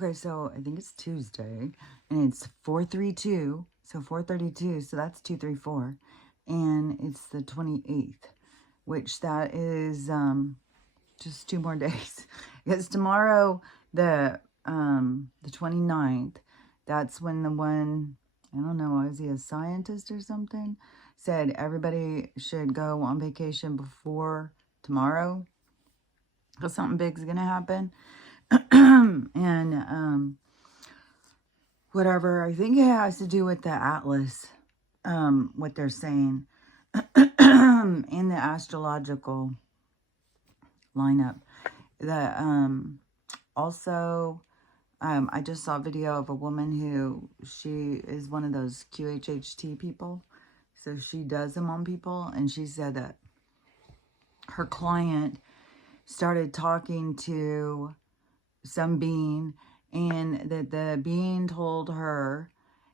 Okay, so I think it's Tuesday, and it's 432, so 432, so that's 234, and it's the 28th, which that is just 2 more days. Because tomorrow, the 29th, that's when the one, I don't know, is he a scientist or something, said everybody should go on vacation before tomorrow, because something big's gonna happen. And whatever, I think it has to do with the atlas, what they're saying, in the astrological lineup. Also, I just saw a video of a woman who, she is one of those QHHT people, so she does them on people, and she said that her client started talking to some being, and that the being told her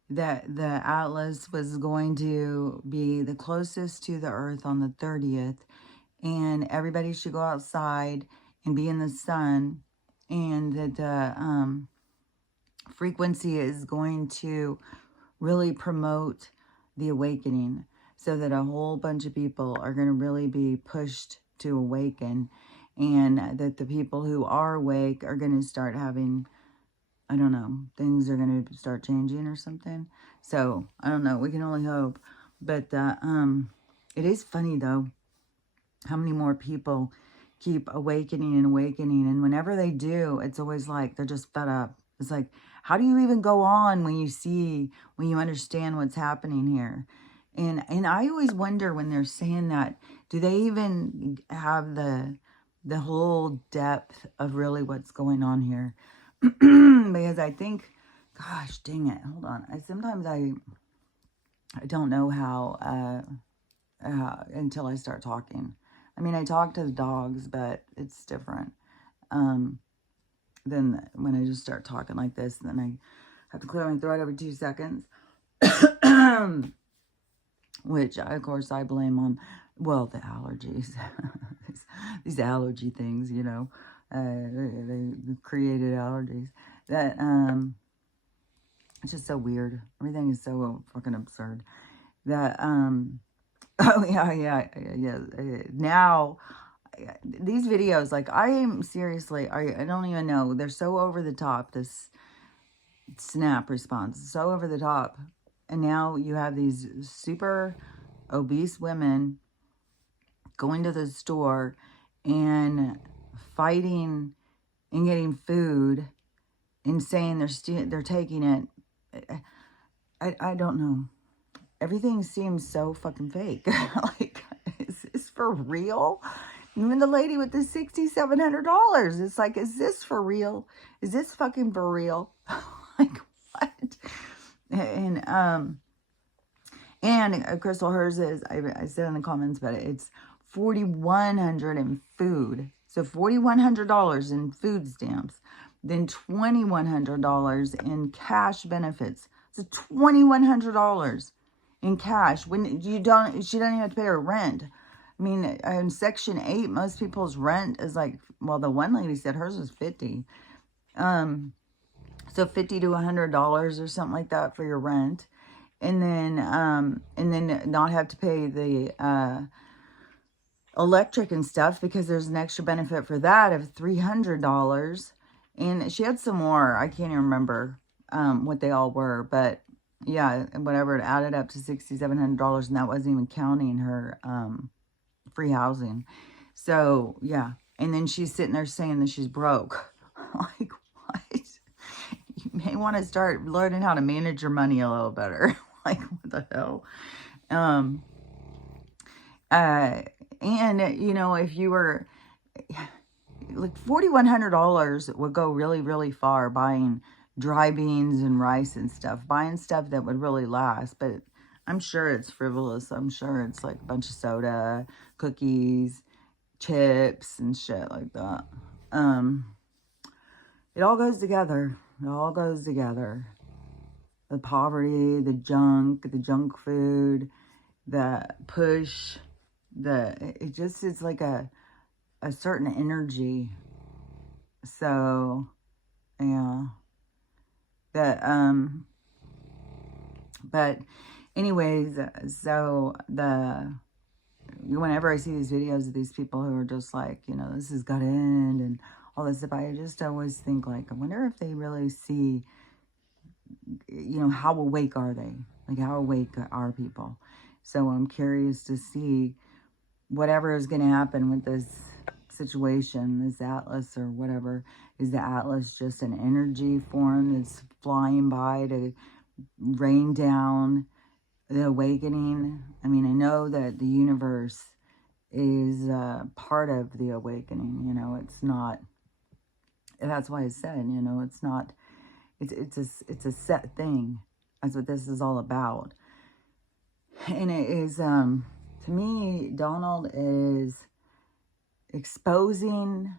that the atlas was going to be the closest to the earth on the 30th, and everybody should go outside and be in the sun, and that the frequency is going to really promote the awakening, so that a whole bunch of people are going to really be pushed to awaken, and that the people who are awake are going to start having, I don't know, things are going to start changing or something. So, I don't know. We can only hope. But it is funny, though, how many more people keep awakening and awakening. And whenever they do, it's always like they're just fed up. It's like, how do you even go on when you understand what's happening here? And I always wonder when they're saying that, do they even have the whole depth of really what's going on here? Because I think, gosh, dang it, hold on. Sometimes I don't know how until I start talking. I mean, I talk to the dogs, but it's different than when I just start talking like this. And then I have to clear my throat every 2 seconds. Which, of course, I blame on, well, the allergies. These allergy things, you know. They created allergies. That, it's just so weird. Everything is so fucking absurd. That, oh, yeah. Now, these videos, like, I am seriously, I don't even know. They're so over the top, this snap response. So over the top. And now you have these super obese women going to the store and fighting and getting food and saying they're taking it. I don't know. Everything seems so fucking fake. Like, is this for real? Even the lady with the $6,700. It's like, is this for real? Is this fucking for real? Like, what? And Crystal, hers is, I said in the comments, but it's $4,100 in food. So $4,100 in food stamps. Then $2,100 in cash benefits. So $2,100 in cash. When she doesn't even have to pay her rent. I mean, in Section 8, most people's rent is like, well, the one lady said hers was $50. So $50 to $100 or something like that for your rent. And then not have to pay the electric and stuff, because there's an extra benefit for that of $300. And she had some more. I can't even remember what they all were, but yeah, whatever, it added up to $6,700, and that wasn't even counting her free housing. So yeah, and then she's sitting there saying that she's broke. Like, what? You may want to start learning how to manage your money a little better. Like, what the hell? And, you know, if you were, like, $4,100 would go really, really far buying dry beans and rice and stuff. Buying stuff that would really last. But I'm sure it's frivolous. I'm sure it's like a bunch of soda, cookies, chips, and shit like that. It all goes together. It all goes together. The poverty, the junk food, the push, it just is like a certain energy. So, yeah. The but anyways, so whenever I see these videos of these people who are just like, you know, this has got to end and all this stuff, I just always think like, I wonder if they really see, you know, how awake are they? Like, how awake are people? So I'm curious to see whatever is going to happen with this situation, this Atlas or whatever. Is the Atlas just an energy form that's flying by to rain down the awakening? I mean, I know that the universe is part of the awakening, you know, it's not, that's why I said, you know, it's not, it's a set thing. That's what this is all about. And it is, to me, Donald is exposing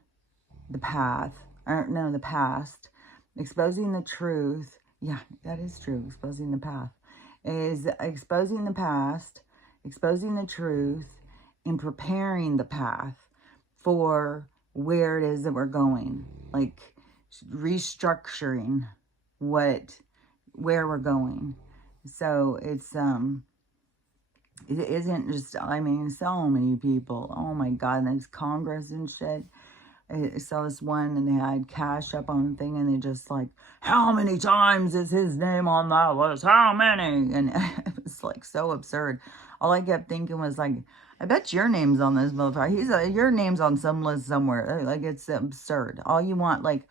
the path, or no, the past, exposing the truth. Yeah, that is true. Exposing the path is exposing the past, exposing the truth, and preparing the path for where it is that we're going. Like restructuring where we're going. So it's it isn't just, I mean, so many people, oh my god, there's Congress and shit. I saw this one and they had Cash up on the thing and they just like, how many times is his name on that list? How many? And it was like so absurd. All I kept thinking was like, I bet your name's on this motherfucker. Your name's on some list somewhere. Like, it's absurd. All you want, like,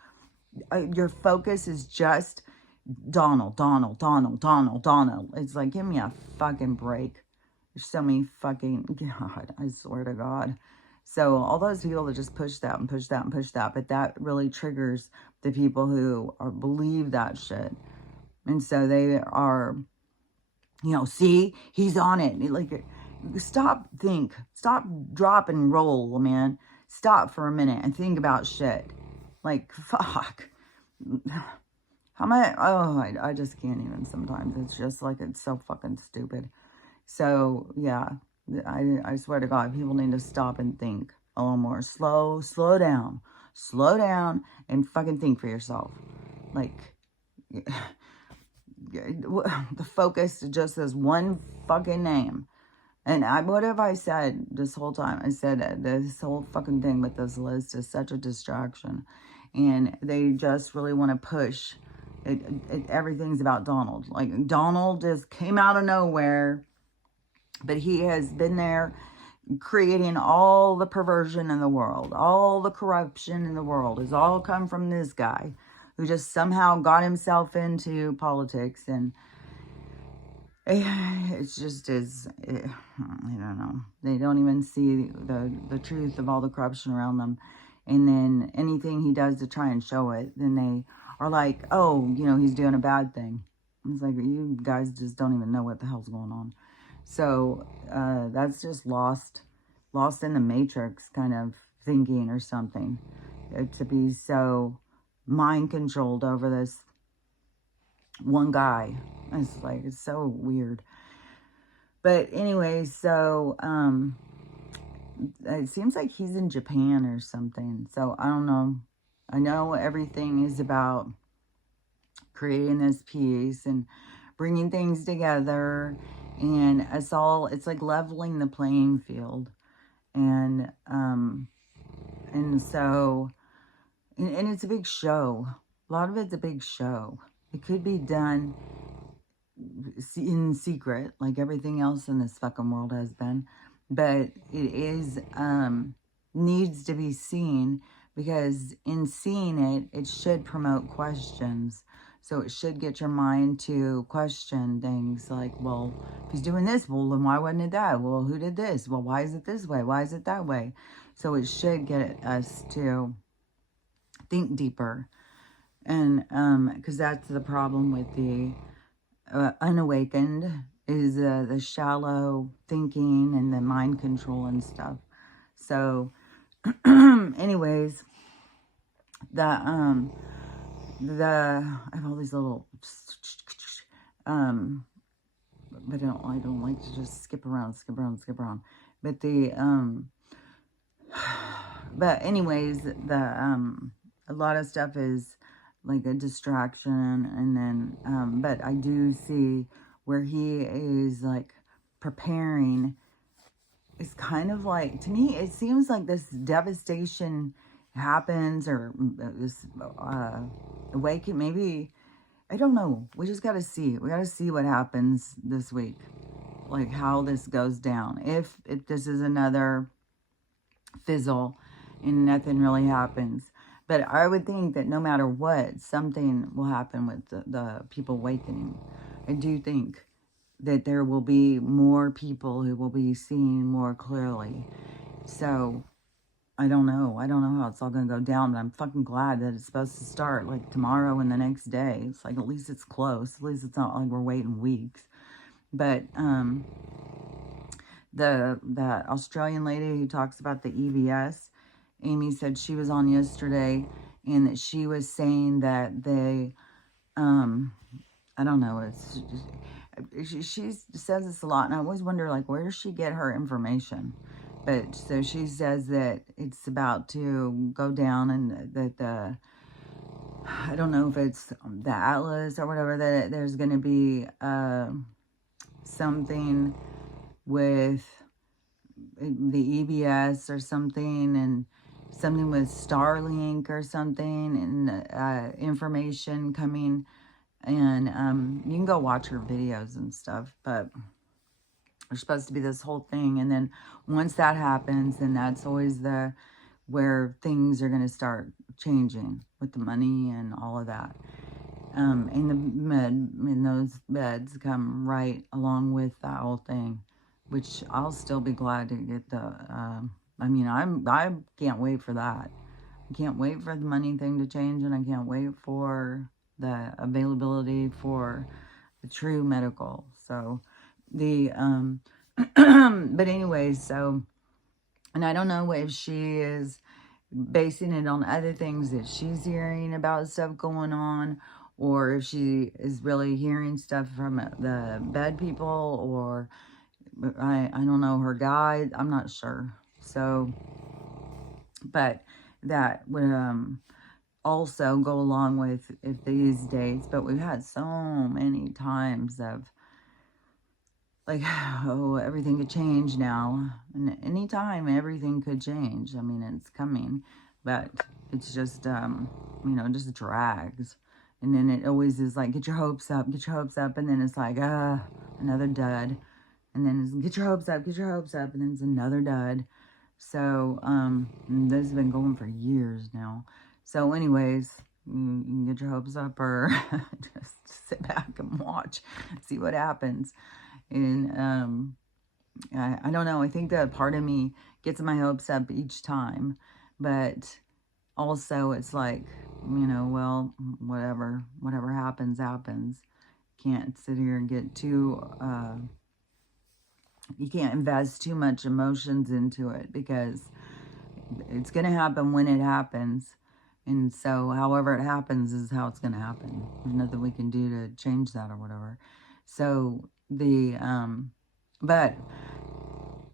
your focus is just Donald. It's like, give me a fucking break. There's so many fucking, God, I swear to God. So all those people that just push that and push that and push that, but that really triggers the people who believe that shit. And so they are, you know, see, he's on it. Like, stop, drop and roll, man. Stop for a minute and think about shit. Like, fuck. How am I, oh, I just can't even sometimes. It's just like, it's so fucking stupid. So, yeah, I swear to God, people need to stop and think a little more. Slow down. Slow down and fucking think for yourself. Like, the focus just as one fucking name. And what have I said this whole time? I said this whole fucking thing with this list is such a distraction. And they just really want to push. Everything's about Donald. Like, Donald just came out of nowhere. But he has been there creating all the perversion in the world. All the corruption in the world has all come from this guy who just somehow got himself into politics. And it's just is, I don't know. They don't even see the truth of all the corruption around them. And then anything he does to try and show it, then they are like, oh, you know, he's doing a bad thing. It's like, you guys just don't even know what the hell's going on. So that's just lost in the matrix kind of thinking or something. To be so mind controlled over this one guy. It's like, it's so weird. But anyway, so it seems like he's in Japan or something. So I don't know. I know everything is about creating this peace and bringing things together. And it's like leveling the playing field. And so, and it's a big show. A lot of it's a big show. It could be done in secret, like everything else in this fucking world has been. But it is, needs to be seen, because in seeing it, it should promote questions. So it should get your mind to question things like, well, if he's doing this, well, then why wasn't it that? Well, who did this? Well, why is it this way? Why is it that way? So it should get us to think deeper. And because that's the problem with the unawakened, is the shallow thinking and the mind control and stuff. So anyways, I have all these little but I don't like to just skip around. But but anyways, a lot of stuff is like a distraction. And then, but I do see where he is like preparing. It's kind of like, to me, it seems like this devastation happens, or this awakening, maybe, I don't know. We just got to see. We got to see what happens this week, like how this goes down. If this is another fizzle and nothing really happens. But I would think that no matter what, something will happen with the people awakening. I do think that there will be more people who will be seeing more clearly. So I don't know. I don't know how it's all going to go down, but I'm fucking glad that it's supposed to start like tomorrow and the next day. It's like, at least it's close. At least it's not like we're waiting weeks. But that Australian lady who talks about the EVS, Amy said she was on yesterday, and that she was saying that they, I don't know, it's just, she says this a lot, and I always wonder, like, where does she get her information? But so she says that it's about to go down, and that the, I don't know if it's the Atlas or whatever, that there's going to be something with the EBS or something, and something with Starlink or something, and information coming. And you can go watch her videos and stuff, but there's supposed to be this whole thing. And then once that happens, then that's always where things are going to start changing with the money and all of that. And those beds come right along with that whole thing, which I'll still be glad to get the, I mean, I can't wait for that. I can't wait for the money thing to change, and I can't wait for the availability for the true medical. So the, but anyways, so, and I don't know if she is basing it on other things that she's hearing about stuff going on, or if she is really hearing stuff from the bed people, or I don't know, her guide. I'm not sure. So, but that would also go along with if these dates. But we've had so many times of like, oh, everything could change now, and anytime everything could change. I mean, it's coming, but it's just just drags. And then it always is like, get your hopes up, and then it's like, another dud. And then it's, get your hopes up, and then it's another dud. So, this has been going for years now. So anyways, you can get your hopes up, or just sit back and watch, see what happens. And, I don't know. I think that part of me gets my hopes up each time, but also it's like, well, whatever happens, happens. Can't sit here and get too, you can't invest too much emotions into it, because it's going to happen when it happens. And so however it happens is how it's going to happen. There's nothing we can do to change that or whatever. So the, but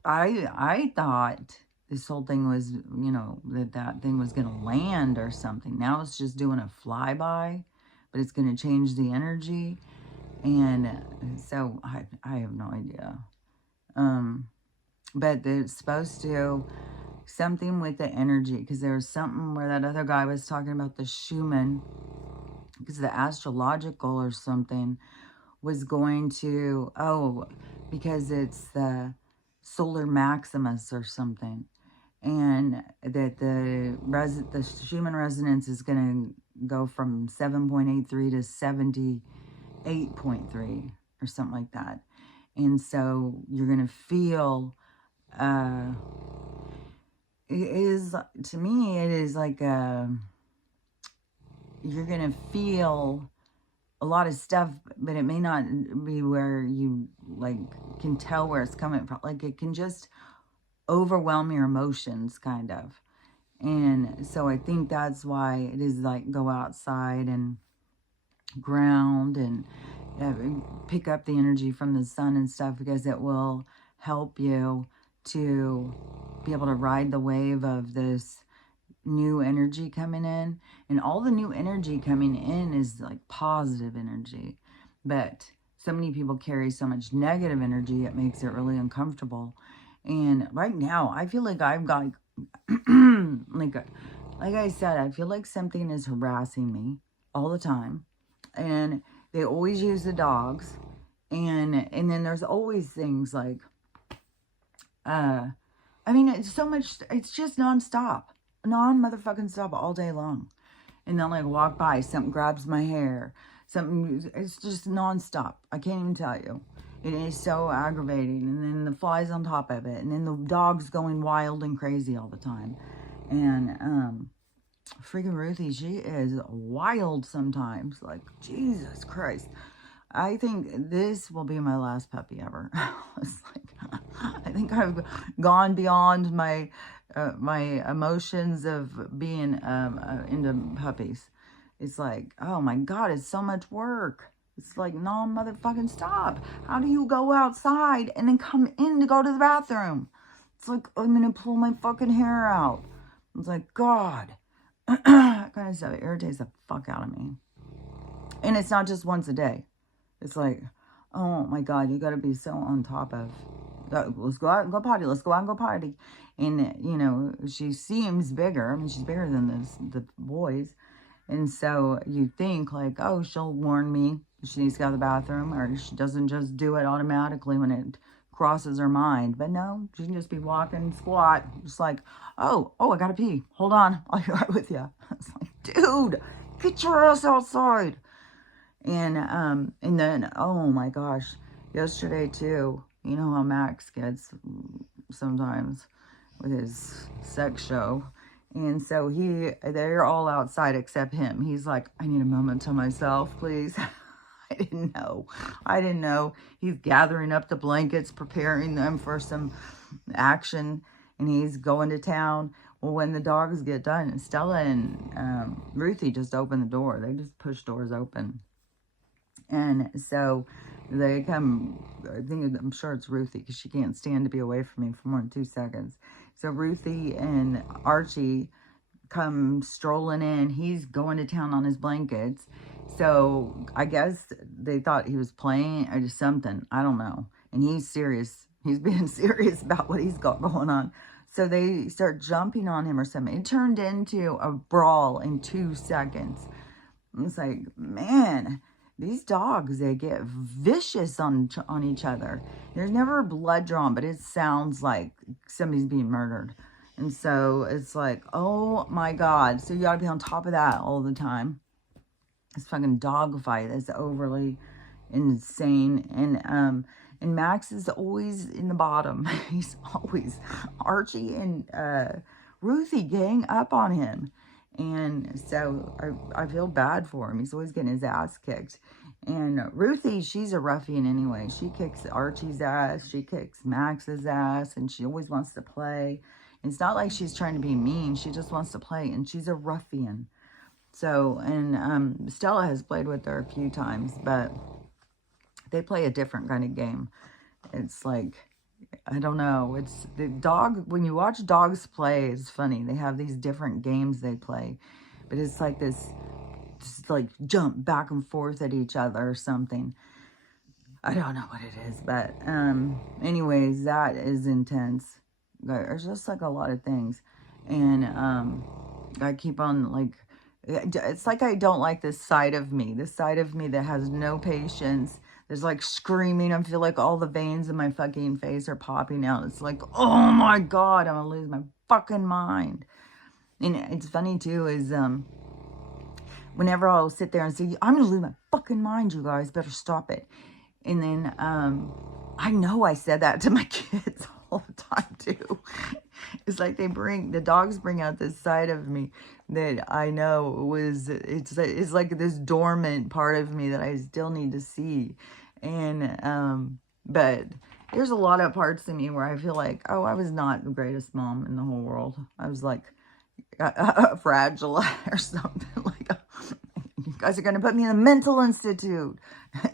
I thought this whole thing was, that thing was going to land or something. Now it's just doing a flyby, but it's going to change the energy. And so I have no idea. But it's supposed to, something with the energy, because there was something where that other guy was talking about the Schumann, because the astrological or something was going to, because it's the solar maximus or something, and that the Schumann resonance is going to go from 7.83 to 78.3 or something like that. And so you're going to feel, it is, to me, it is like, you're going to feel a lot of stuff, but it may not be where you, like, can tell where it's coming from. Like, it can just overwhelm your emotions, kind of. And so I think that's why it is, like, go outside and ground and pick up the energy from the sun and stuff, because it will help you to be able to ride the wave of this new energy coming in, and all the new energy coming in is like positive energy, but so many people carry so much negative energy, it makes it really uncomfortable. And right now I feel like I've got like I said, I feel like something is harassing me all the time, and they always use the dogs, and then there's always things like I mean, it's so much, it's just nonstop. Non-motherfucking stop all day long. And then like walk by, something grabs my hair. Something, it's just nonstop. I can't even tell you. It is so aggravating. And then the flies on top of it. And then the dog's going wild and crazy all the time. And freaking Ruthie, she is wild sometimes. Like, Jesus Christ. I think this will be my last puppy ever. It's like, I think I've gone beyond my my emotions of being into puppies. It's like, oh my God, it's so much work. It's like, no, motherfucking stop. How do you go outside and then come in to go to the bathroom? It's like, I'm going to pull my fucking hair out. It's like, God. That kind of stuff irritates the fuck out of me. And it's not just once a day. It's like, oh my God, you got to be so on top of, let's go out and go potty. Let's go out and go potty. And, you know, she seems bigger. I mean, she's bigger than the boys. And so you think like, oh, she'll warn me if she needs to go to the bathroom, or she doesn't just do it automatically when it crosses her mind. But no, she can just be walking, squat, just like, oh, I got to pee. Hold on. I'll be right with you. It's like, dude, get your ass outside. And then, oh my gosh, yesterday too, you know how Max gets sometimes with his sex show. And so they're all outside except him. He's like, I need a moment to myself, please. I didn't know. He's gathering up the blankets, preparing them for some action, and he's going to town. Well, when the dogs get done, Stella and Ruthie just open the door. They just push doors open. And so they come, I'm sure it's Ruthie, because she can't stand to be away from me for more than 2 seconds. So Ruthie and Archie come strolling in. He's going to town on his blankets. So I guess they thought he was playing or just something. I don't know. And he's serious. He's being serious about what he's got going on. So they start jumping on him or something. It turned into a brawl in 2 seconds. It's like, man, these dogs, they get vicious on each other. There's never blood drawn, but it sounds like somebody's being murdered. And so it's like, oh my God. So you got to be on top of that all the time. This fucking dog fight is overly insane. And Max is always in the bottom. He's always, Archie and Ruthie gang up on him. And so I feel bad for him. He's always getting his ass kicked. And Ruthie, she's a ruffian anyway. She kicks Archie's ass. She kicks Max's ass. And she always wants to play. It's not like she's trying to be mean. She just wants to play. And she's a ruffian. So, and Stella has played with her a few times. But they play a different kind of game. It's like, I don't know. It's the dog. When you watch dogs play, it's funny. They have these different games they play, but it's like this, just like jump back and forth at each other or something. I don't know what it is, but anyways, that is intense. There's just like a lot of things, and I keep on like, it's like I don't like this side of me that has no patience. There's like screaming. I feel like all the veins in my fucking face are popping out. It's like, oh my God, I'm gonna lose my fucking mind. And it's funny too, is whenever I'll sit there and say, I'm gonna lose my fucking mind, you guys better stop it. And then I know I said that to my kids all the time too. It's like the dogs bring out this side of me that I know it's like this dormant part of me that I still need to see. And but there's a lot of parts of me where I feel like, oh, I was not the greatest mom in the whole world. I was like fragile or something. Like, you guys are gonna put me in a mental institute.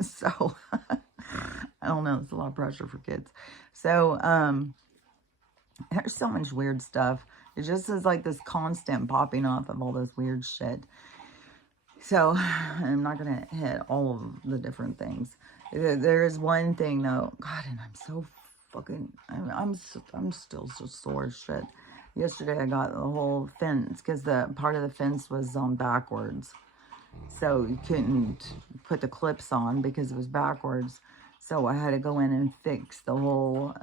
So I don't know, it's a lot of pressure for kids. So there's so much weird stuff It just is like this constant popping off of all this weird shit. So I'm not going to hit all of the different things. There is one thing though. God, and I'm so fucking, I'm still so sore as shit. Yesterday I got the whole fence because the part of the fence was on backwards. So you couldn't put the clips on because it was backwards. So I had to go in and fix the whole,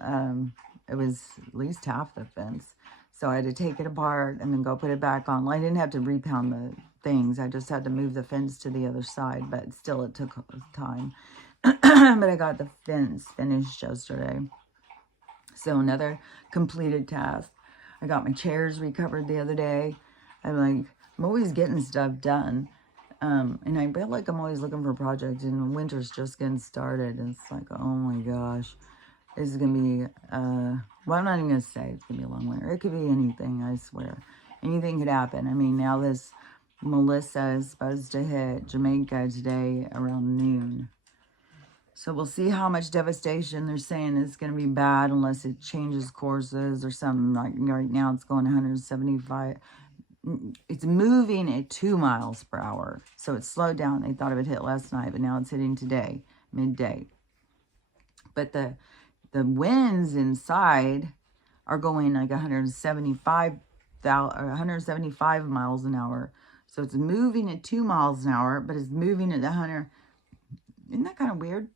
it was at least half the fence. So I had to take it apart and then go put it back on. Well, I didn't have to repound the things. I just had to move the fence to the other side, but still it took time. But I got the fence finished yesterday. So another completed task. I got my chairs recovered the other day. I'm always getting stuff done. And I feel like I'm always looking for projects, and winter's just getting started. And it's like, oh my gosh, this is going to be, well, I'm not even going to say it's going to be a long winter. It could be anything, I swear. Anything could happen. I mean, now this Melissa is supposed to hit Jamaica today around noon. So we'll see how much devastation. They're saying it's going to be bad unless it changes courses or something. Like right now it's going 175. It's moving at 2 miles per hour. So it's slowed down. They thought it would hit last night, but now it's hitting today, midday. But the winds inside are going like 175 miles an hour. So it's moving at 2 miles an hour, but it's moving at 100. Isn't that kind of weird?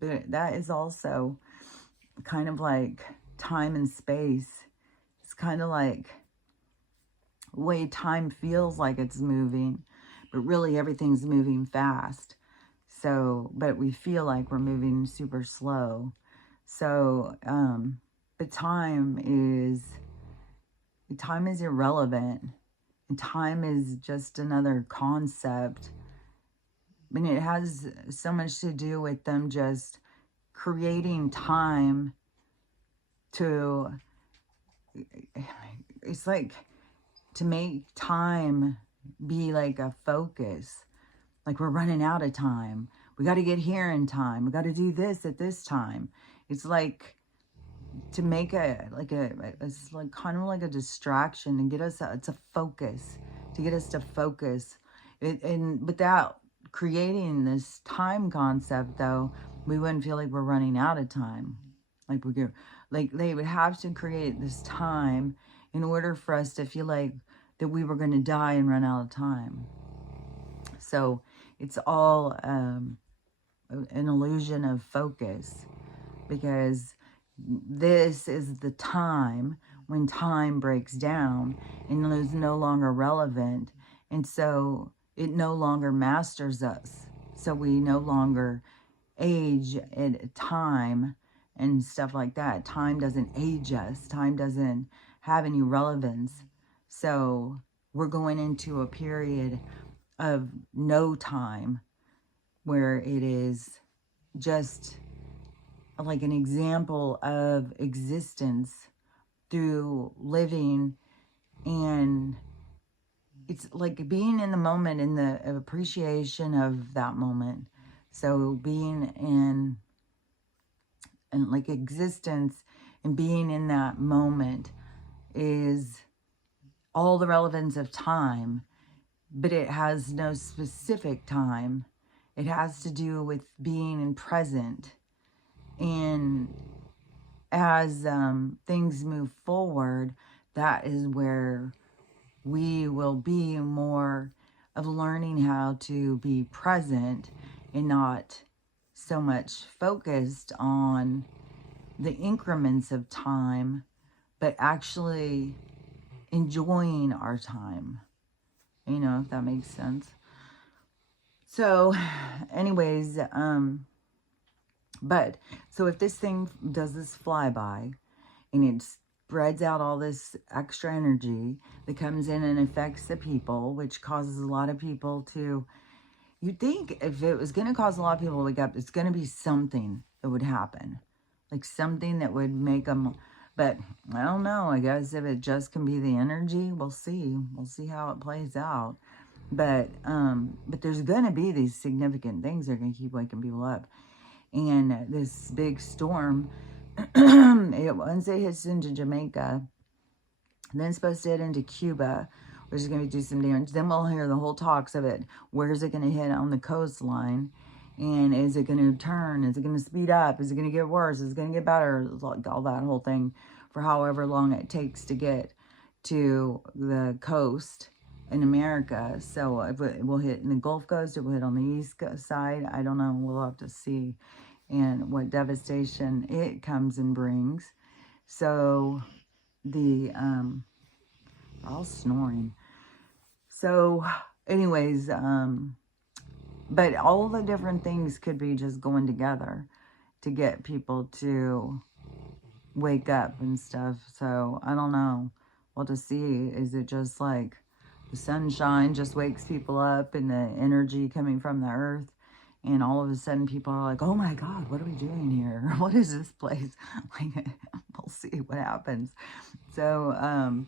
But that is also kind of like time and space. It's kind of like the way time feels like it's moving, but really everything's moving fast. So, but we feel like we're moving super slow. So, but time is irrelevant. And time is just another concept. I mean, it has so much to do with them just creating time to, it's like to make time be like a focus. Like we're running out of time. We got to get here in time. We got to do this at this time. It's like to make it's like kind of like a distraction and get us, it's a focus, to get us to focus. And without creating this time concept though, we wouldn't feel like we're running out of time. Like they would have to create this time in order for us to feel like that we were going to die and run out of time. So it's all an illusion of focus, because this is the time when time breaks down and is no longer relevant. And so it no longer masters us. So we no longer age at time and stuff like that. Time doesn't age us. Time doesn't have any relevance. So we're going into a period of no time where it is just like an example of existence through living, and it's like being in the moment, in the appreciation of that moment. So being in like existence and being in that moment is all the relevance of time, but it has no specific time. It has to do with being in present. And as things move forward, that is where we will be more of learning how to be present and not so much focused on the increments of time, but actually enjoying our time. You know, if that makes sense. So anyways, but so if this thing does this flyby and it spreads out all this extra energy that comes in and affects the people, which causes a lot of people to, you'd think if it was going to cause a lot of people to wake up, it's going to be something that would happen. Like something that would make them, but I don't know. I guess if it just can be the energy, we'll see. We'll see how it plays out. But there's going to be these significant things that are going to keep waking people up. And this big storm, once it hits into Jamaica, Then it's supposed to hit into Cuba, which is going to do some damage. Then we'll hear the whole talks of it. Where is it going to hit on the coastline? And is it going to turn? Is it going to speed up? Is it going to get worse? Is it going to get better? Like all that whole thing for however long it takes to get to the coast in America. So it will hit in the Gulf Coast. It will hit on the east side. I don't know. We'll have to see. And what devastation it comes and brings. So the, all snoring. So anyways, but all the different things could be just going together to get people to wake up and stuff. So I don't know what to see. Is it just like the sunshine just wakes people up and the energy coming from the earth? And all of a sudden people are like, oh my God, what are we doing here? What is this place? Like, we'll see what happens. So,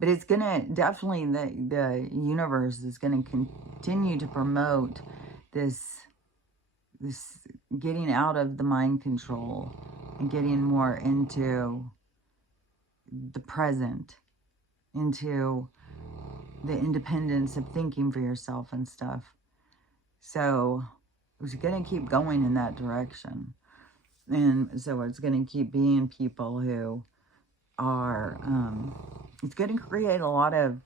but it's going to definitely, the universe is going to continue to promote this getting out of the mind control and getting more into the present, into the independence of thinking for yourself and stuff. So it's going to keep going in that direction. And so it's going to keep being people who are, it's going to create a lot of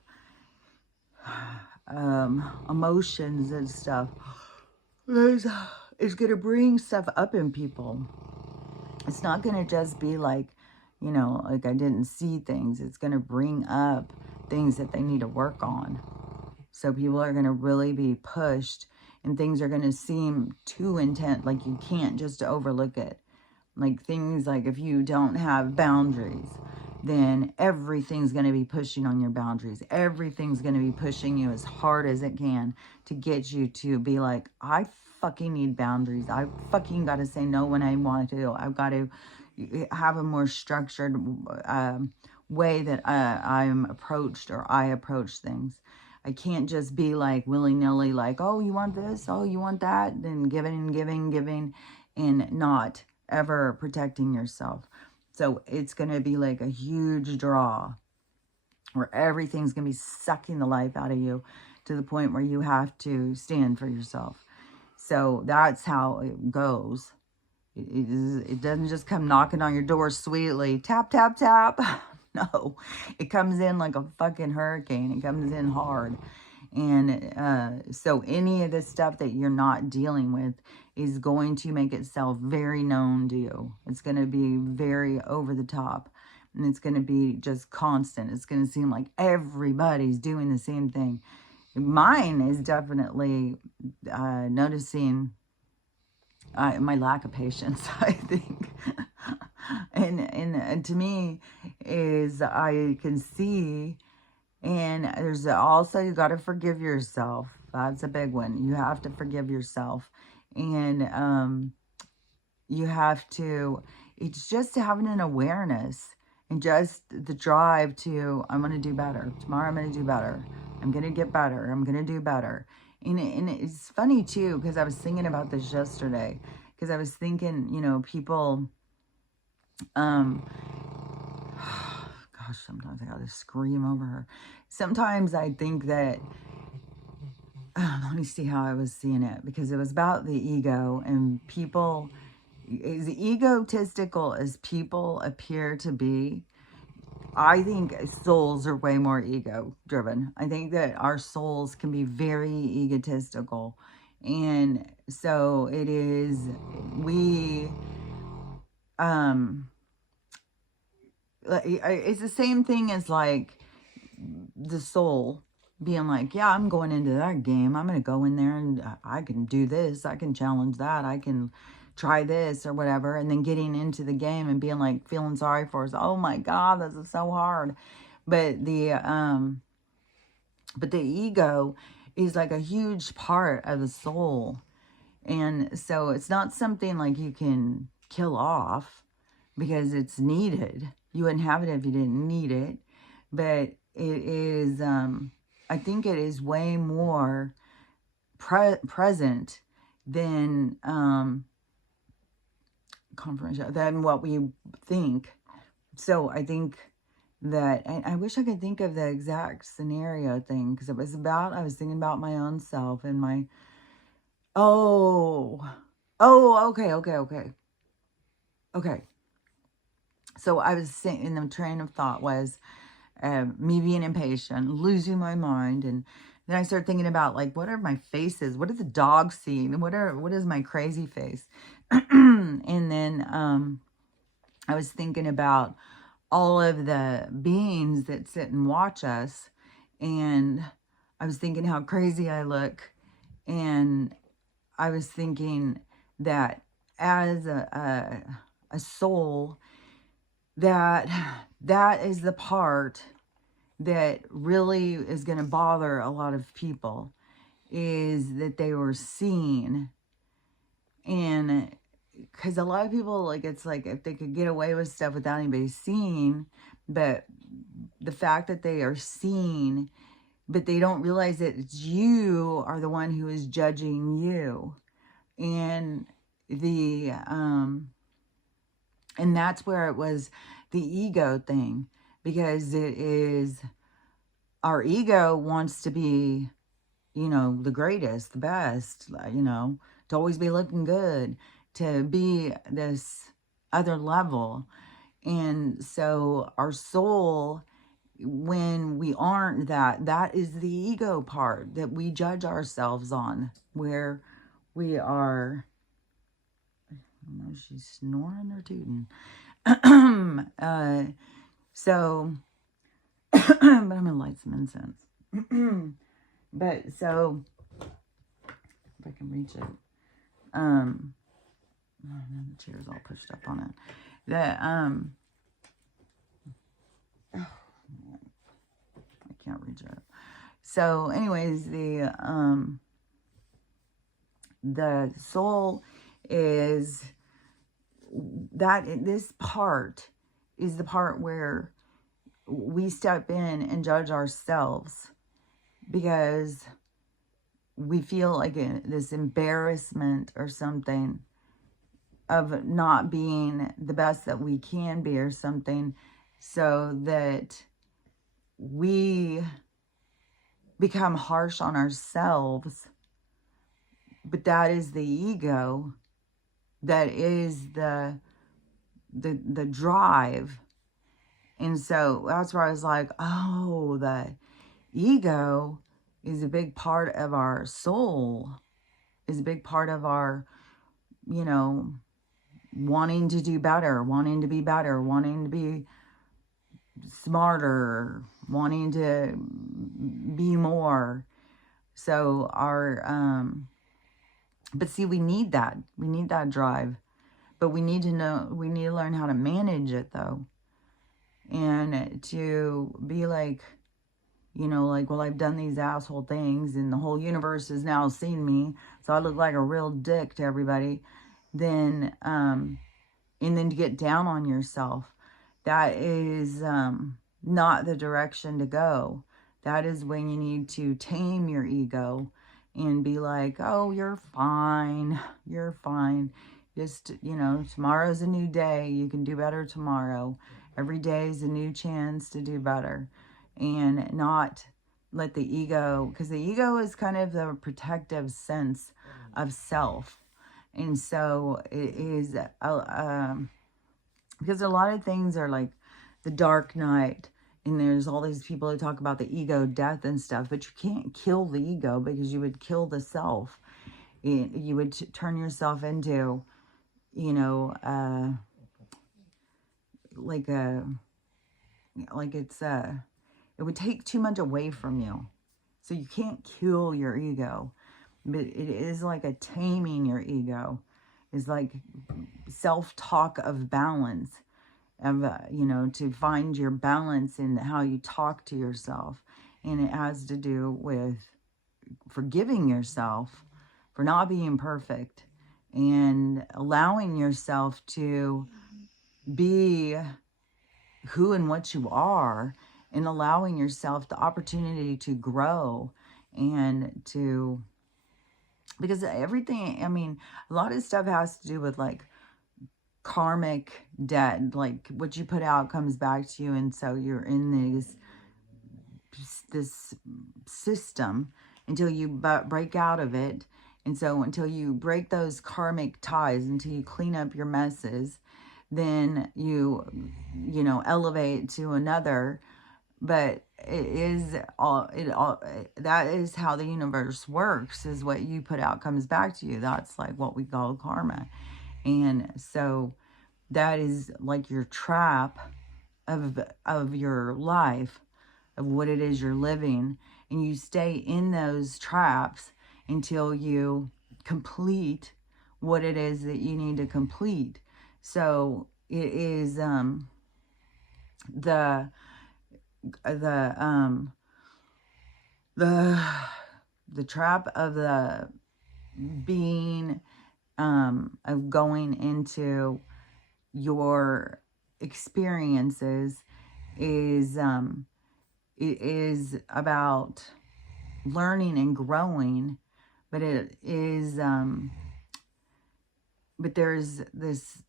emotions and stuff. It's going to bring stuff up in people. It's not going to just be like, you know, like I didn't see things. It's going to bring up things that they need to work on. So people are going to really be pushed and things are going to seem too intense. Like you can't just overlook it. Like things like if you don't have boundaries, then everything's going to be pushing on your boundaries. Everything's going to be pushing you as hard as it can to get you to be like, I fucking need boundaries. I fucking got to say no when I want to. I've got to have a more structured way that I'm approached or I approach things. I can't just be like willy-nilly like, oh, you want this? Oh, you want that? Then giving and giving, giving, and not ever protecting yourself. So it's going to be like a huge draw where everything's going to be sucking the life out of you to the point where you have to stand for yourself. So that's how it goes. It doesn't just come knocking on your door sweetly. Tap, tap, tap. No, it comes in like a fucking hurricane. It comes in hard. And so any of the stuff that you're not dealing with is going to make itself very known to you. It's going to be very over the top. And it's going to be just constant. It's going to seem like everybody's doing the same thing. Mine is definitely noticing my lack of patience, I think. And to me is I can see, and there's also, you got to forgive yourself. That's a big one. You have to forgive yourself. And you have to, it's just having an awareness and just the drive to, I'm going to do better. Tomorrow I'm going to do better. I'm going to get better. I'm going to do better. And it's funny too, because I was thinking about this yesterday, because I was thinking, you know, people, gosh, sometimes I gotta scream over her. Sometimes I think that, let me see how I was seeing it, because it was about the ego, and people, as egotistical as people appear to be, I think souls are way more ego driven. I think that our souls can be very egotistical. And so it is, it's the same thing as like the soul being like, yeah, I'm going into that game. I'm going to go in there and I can do this. I can challenge that. I can try this or whatever. And then getting into the game and being like, feeling sorry for us. Oh my God, this is so hard. But the ego is like a huge part of the soul. And so it's not something like you can kill off because it's needed. You wouldn't have it if you didn't need it. But it is, I think it is way more present than confirmation, than what we think. So I think that, and I wish I could think of the exact scenario thing, because I was thinking about my own self and my, oh, okay. So I was saying, in the train of thought was, me being impatient, losing my mind, and then I started thinking about, like, what are my faces? What are the dogs seeing? What is my crazy face? And then I was thinking about all of the beings that sit and watch us, and I was thinking how crazy I look, and I was thinking that as a soul, that is the part that really is going to bother a lot of people, is that they were seen. And because a lot of people, like, it's like if they could get away with stuff without anybody seeing, but the fact that they are seen, but they don't realize that it's you are the one who is judging you. And and that's where it was the ego thing, because it is, our ego wants to be, you know, the greatest, the best, you know, to always be looking good, to be this other level. And so our soul, when we aren't that, that is the ego part that we judge ourselves on, where we are, I don't know if she's snoring or tooting. So, but I'm going to light some incense. But so, if I can reach it. Oh, the chair's all pushed up on it. Oh, I can't reach it. So anyways, the soul is that, this part is the part where we step in and judge ourselves, because we feel like this embarrassment or something of not being the best that we can be or something, so that we become harsh on ourselves. But that is the ego, that is the drive. And so that's where I was like, oh, the ego is a big part of our soul, is a big part of our, you know, wanting to do better, wanting to be better, wanting to be smarter, wanting to be more. So but see, we need that drive, but we need to learn how to manage it, though. And to be like, you know, like, well, I've done these asshole things and the whole universe has now seen me, so I look like a real dick to everybody. Then, and then to get down on yourself, that is not the direction to go. That is when you need to tame your ego and be like, oh, you're fine. You're fine. Just, you know, tomorrow's a new day. You can do better tomorrow. Every day is a new chance to do better. And not let the ego, because the ego is kind of the protective sense of self. And so it is, because a lot of things are like the dark night, and there's all these people who talk about the ego death and stuff, but you can't kill the ego, because you would kill the self. You would turn yourself into, you know, like it's it would take too much away from you. So you can't kill your ego, but it is like a taming your ego. Is like self-talk of balance, of you know, to find your balance in how you talk to yourself. And it has to do with forgiving yourself for not being perfect, and allowing yourself to be who and what you are, and allowing yourself the opportunity to grow, and to, because everything, I mean, a lot of stuff has to do with like karmic debt. Like what you put out comes back to you. And so you're in this system until you break out of it. And so until you break those karmic ties, until you clean up your messes, then you know, elevate to another. But it is all, that is how the universe works, is what you put out comes back to you. That's like what we call karma. And so that is like your trap of your life, of what it is you're living. And you stay in those traps until you complete what it is that you need to complete. So it is the the trap of the being, of going into your experiences is it is about learning and growing, but it is but there's this,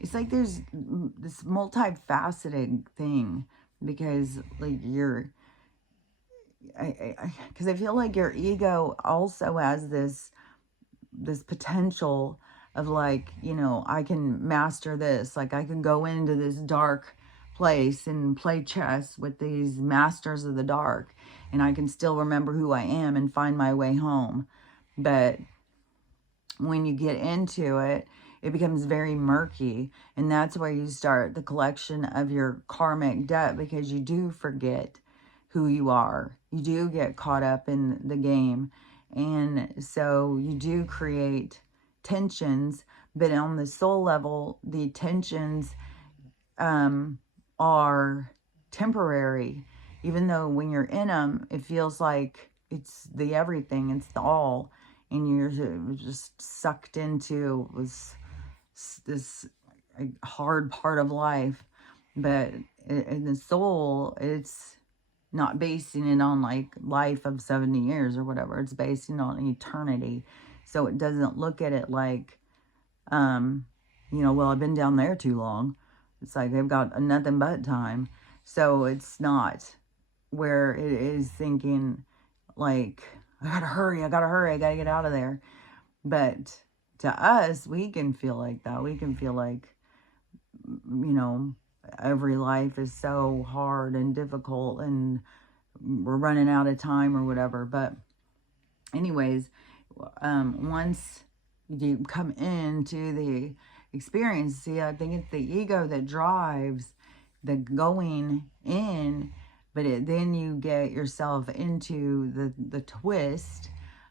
it's like there's this multifaceted thing, because like because I feel like your ego also has this potential of like, you know, I can master this. Like I can go into this dark place and play chess with these masters of the dark, and I can still remember who I am and find my way home. But when you get into it, it becomes very murky, and that's where you start the collection of your karmic debt, because you do forget who you are. You do get caught up in the game, and so you do create tensions. But on the soul level, the tensions are temporary, even though when you're in them, it feels like it's the everything, it's the all, and you're just sucked into this hard part of life. But in the soul, it's not basing it on like life of 70 years or whatever. It's basing on eternity. So it doesn't look at it like, you know, well, I've been down there too long. It's like they've got nothing but time. So it's not where it is thinking like, I gotta hurry, I gotta get out of there. But to us, we can feel like that. We can feel like, you know, every life is so hard and difficult and we're running out of time or whatever. But anyways, once you come into the experience, see, I think it's the ego that drives the going in, but then you get yourself into the twist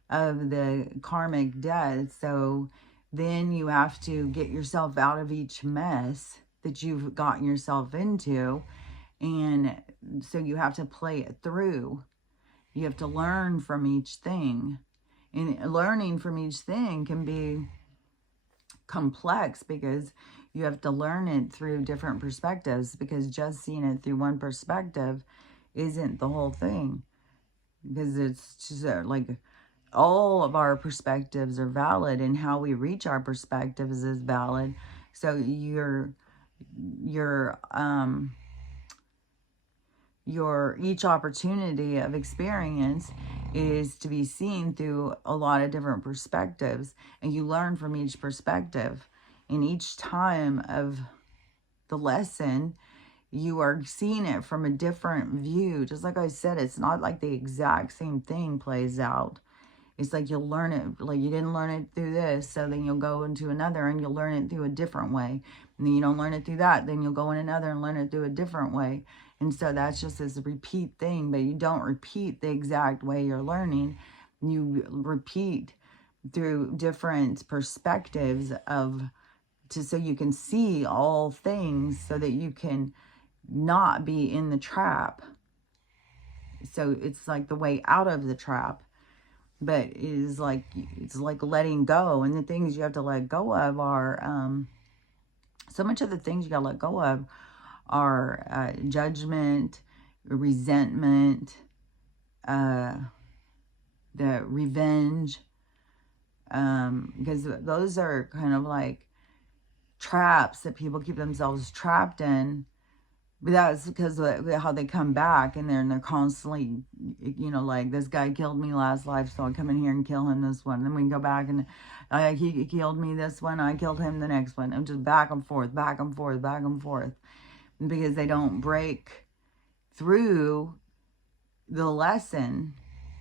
of the karmic debt. So then you have to get yourself out of each mess that you've gotten yourself into. And so you have to play it through. You have to learn from each thing. And learning from each thing can be complex, because you have to learn it through different perspectives, because just seeing it through one perspective isn't the whole thing. Because it's just like all of our perspectives are valid, and how we reach our perspectives is valid. So your each opportunity of experience is to be seen through a lot of different perspectives, and you learn from each perspective. And each time of the lesson, you are seeing it from a different view. Just like I said, it's not like the exact same thing plays out. It's like you'll learn it, like you didn't learn it through this, so then you'll go into another and you'll learn it through a different way. And then you don't learn it through that, then you'll go in another and learn it through a different way. And so that's just this repeat thing, but you don't repeat the exact way you're learning. You repeat through different perspectives so you can see all things, so that you can not be in the trap. So it's like the way out of the trap. But it's like letting go. And the things you have to let go of are, so much of the things you got to let go of are judgment, resentment, the revenge, because those are kind of like traps that people keep themselves trapped in. But that's because of how they come back, and they're constantly, you know, like, this guy killed me last life, so I'll come in here and kill him this one. Then we can go back and he killed me this one, I killed him the next one. And just back and forth, back and forth, back and forth. Because they don't break through the lesson.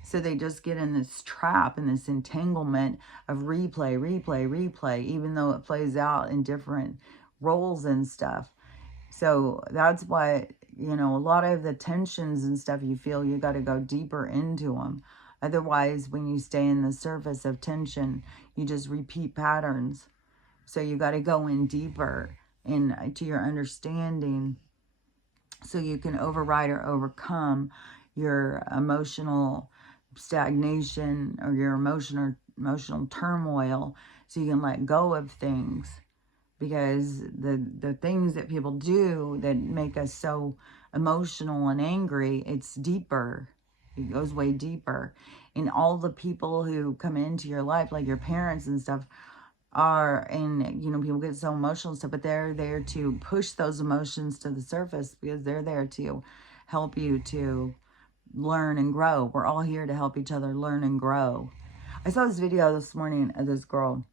So they just get in this trap and this entanglement of replay, replay, replay, even though it plays out in different roles and stuff. So that's why, you know, a lot of the tensions and stuff you feel, you got to go deeper into them. Otherwise, when you stay in the surface of tension, you just repeat patterns. So you got to go in deeper into your understanding so you can override or overcome your emotional stagnation or your emotional turmoil, so you can let go of things. Because the things that people do that make us so emotional and angry, it's deeper. It goes way deeper. And all the people who come into your life, like your parents and stuff, are, and, you know, people get so emotional and stuff, but they're there to push those emotions to the surface, because they're there to help you to learn and grow. We're all here to help each other learn and grow. I saw this video this morning of this girl.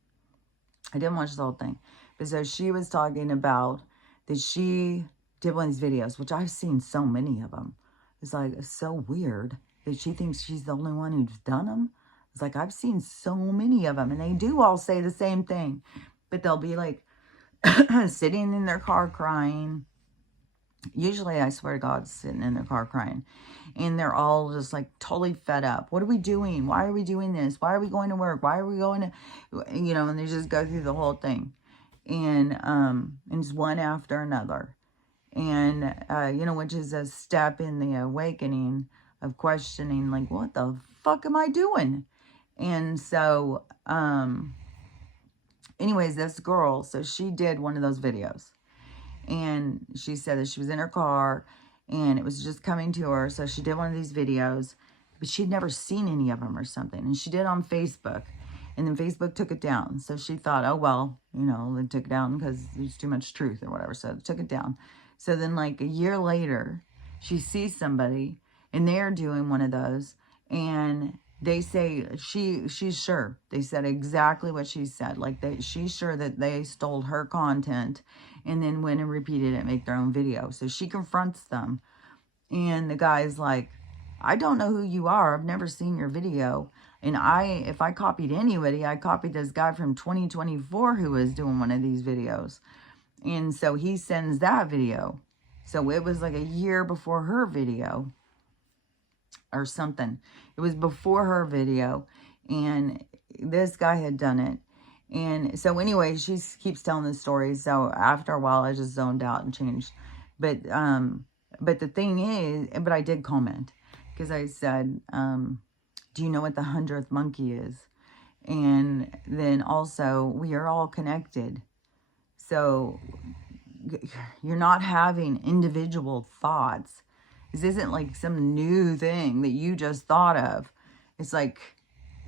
I didn't watch the whole thing. But so she was talking about that she did one of these videos, which I've seen so many of them. It's like, it's so weird that she thinks she's the only one who's done them. It's like, I've seen so many of them, and they do all say the same thing. But they'll be like sitting in their car crying. Usually, I swear to God, sitting in their car crying. And they're all just like totally fed up. What are we doing? Why are we doing this? Why are we going to work? Why are we going to, you know, and they just go through the whole thing. And it's one after another. And, you know, which is a step in the awakening of questioning, like, what the fuck am I doing? And so, anyways, this girl, so she did one of those videos. And she said that she was in her car and it was just coming to her. So she did one of these videos, but she'd never seen any of them or something. And she did on Facebook. And then Facebook took it down. So she thought, oh, well, you know, they took it down because there's too much truth or whatever. So they took it down. So then like a year later, she sees somebody and they're doing one of those. And they say she's sure. They said exactly what she said. Like she's sure that they stole her content and then went and repeated it, make their own video. So she confronts them. And the guy's like, I don't know who you are. I've never seen your video. And if I copied anybody, I copied this guy from 2024 who was doing one of these videos. And so he sends that video. So it was like a year before her video or something. It was before her video. And this guy had done it. And so anyway, she keeps telling the story. So after a while, I just zoned out and changed. But the thing is, but I did comment. Because I said, do you know what the 100th monkey is? And then also, we are all connected. So you're not having individual thoughts. This isn't like some new thing that you just thought of. It's like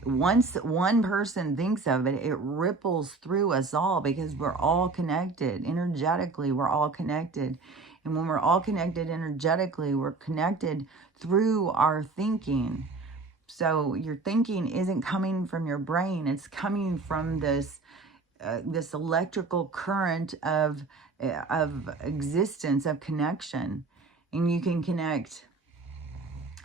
once one person thinks of it, it ripples through us all because we're all connected. Energetically, we're all connected. And when we're all connected energetically, we're connected through our thinking. So your thinking isn't coming from your brain. It's coming from this electrical current of existence, of connection. And you can connect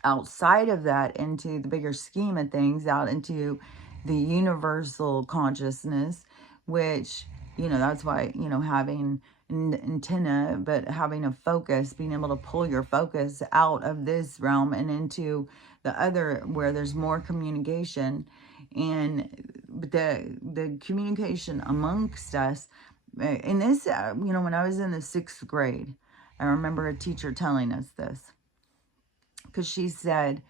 outside of that into the bigger scheme of things, out into the universal consciousness, which, you know, that's why, you know, having an antenna, but having a focus, being able to pull your focus out of this realm and into the other where there's more communication. And the communication amongst us in this, you know, when I was in the 6th grade, I remember a teacher telling us this, because she said,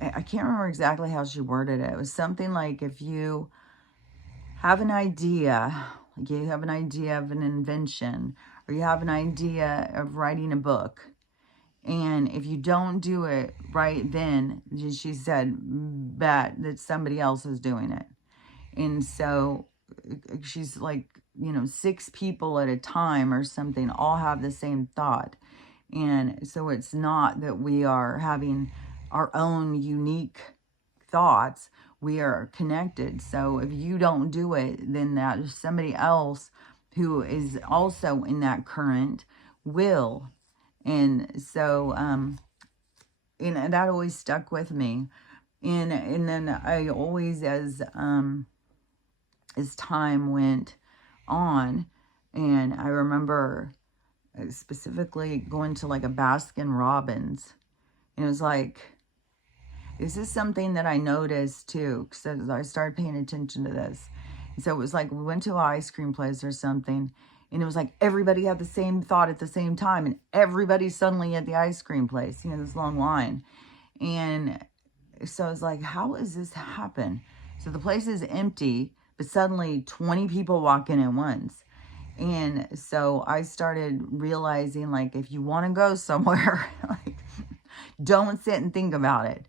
I can't remember exactly how she worded it. It was something like, if you have an idea, like you have an idea of an invention, or you have an idea of writing a book, and if you don't do it right then, she said, bet that somebody else is doing it. And so she's like, 6 people at a time or something all have the same thought. And so it's not that we are having our own unique thoughts. We are connected. So if you don't do it, then that somebody else who is also in that current will. And so, that always stuck with me. And then I always, as time went on, and I remember specifically going to like a Baskin Robbins, and it was like, this is something that I noticed too, because I started paying attention to this. And so it was like we went to an ice cream place or something, and it was like everybody had the same thought at the same time, and everybody suddenly at the ice cream place, this long line. And so I was like, how does this happen? So the place is empty, but suddenly 20 people walk in at once. And so I started realizing, like, if you want to go somewhere, like, don't sit and think about it,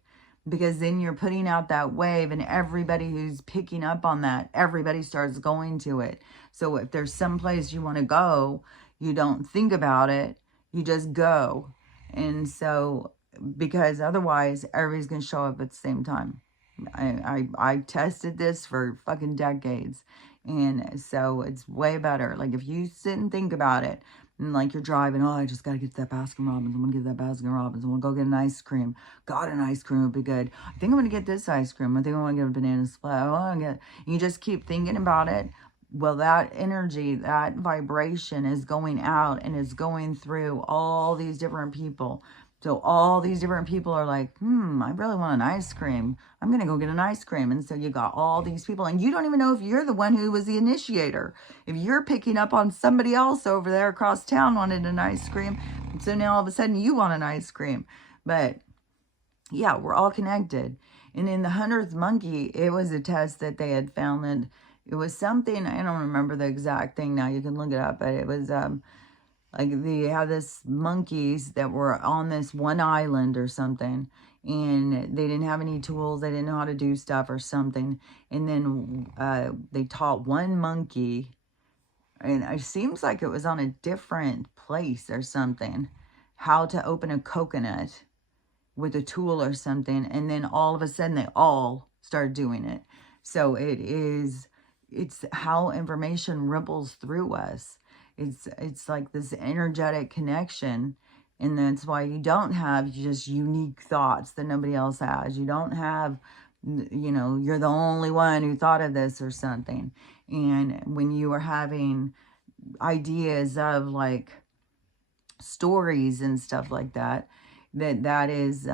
because then you're putting out that wave, and everybody who's picking up on that, everybody starts going to it. So if there's some place you want to go, you don't think about it, you just go. And so, because otherwise everybody's going to show up at the same time. I tested this for fucking decades. And so it's way better. Like, if you sit and think about it, and like you're driving, I just got to get to that Baskin Robbins. I'm going to get that Baskin Robbins. I'm going to go get an ice cream. God, an ice cream would be good. I think I'm going to get this ice cream. I think I want to get a banana split. You just keep thinking about it. Well, that energy, that vibration is going out, and it's going through all these different people. So all these different people are like, I really want an ice cream. I'm going to go get an ice cream. And so you got all these people, and you don't even know if you're the one who was the initiator. If you're picking up on somebody else over there across town wanted an ice cream, so now all of a sudden you want an ice cream. But yeah, we're all connected. And in the 100th monkey, it was a test that they had found that it was something, I don't remember the exact thing now, you can look it up, but it was like they had this monkeys that were on this one island or something, and they didn't have any tools, they didn't know how to do stuff or something. And then they taught one monkey, and it seems like it was on a different place or something, how to open a coconut with a tool or something. And then all of a sudden they all start doing it. So it's how information ripples through us. It's like this energetic connection. And that's why you don't have just unique thoughts that nobody else has. You don't have, you're the only one who thought of this or something. And when you are having ideas of like stories and stuff like that, that is,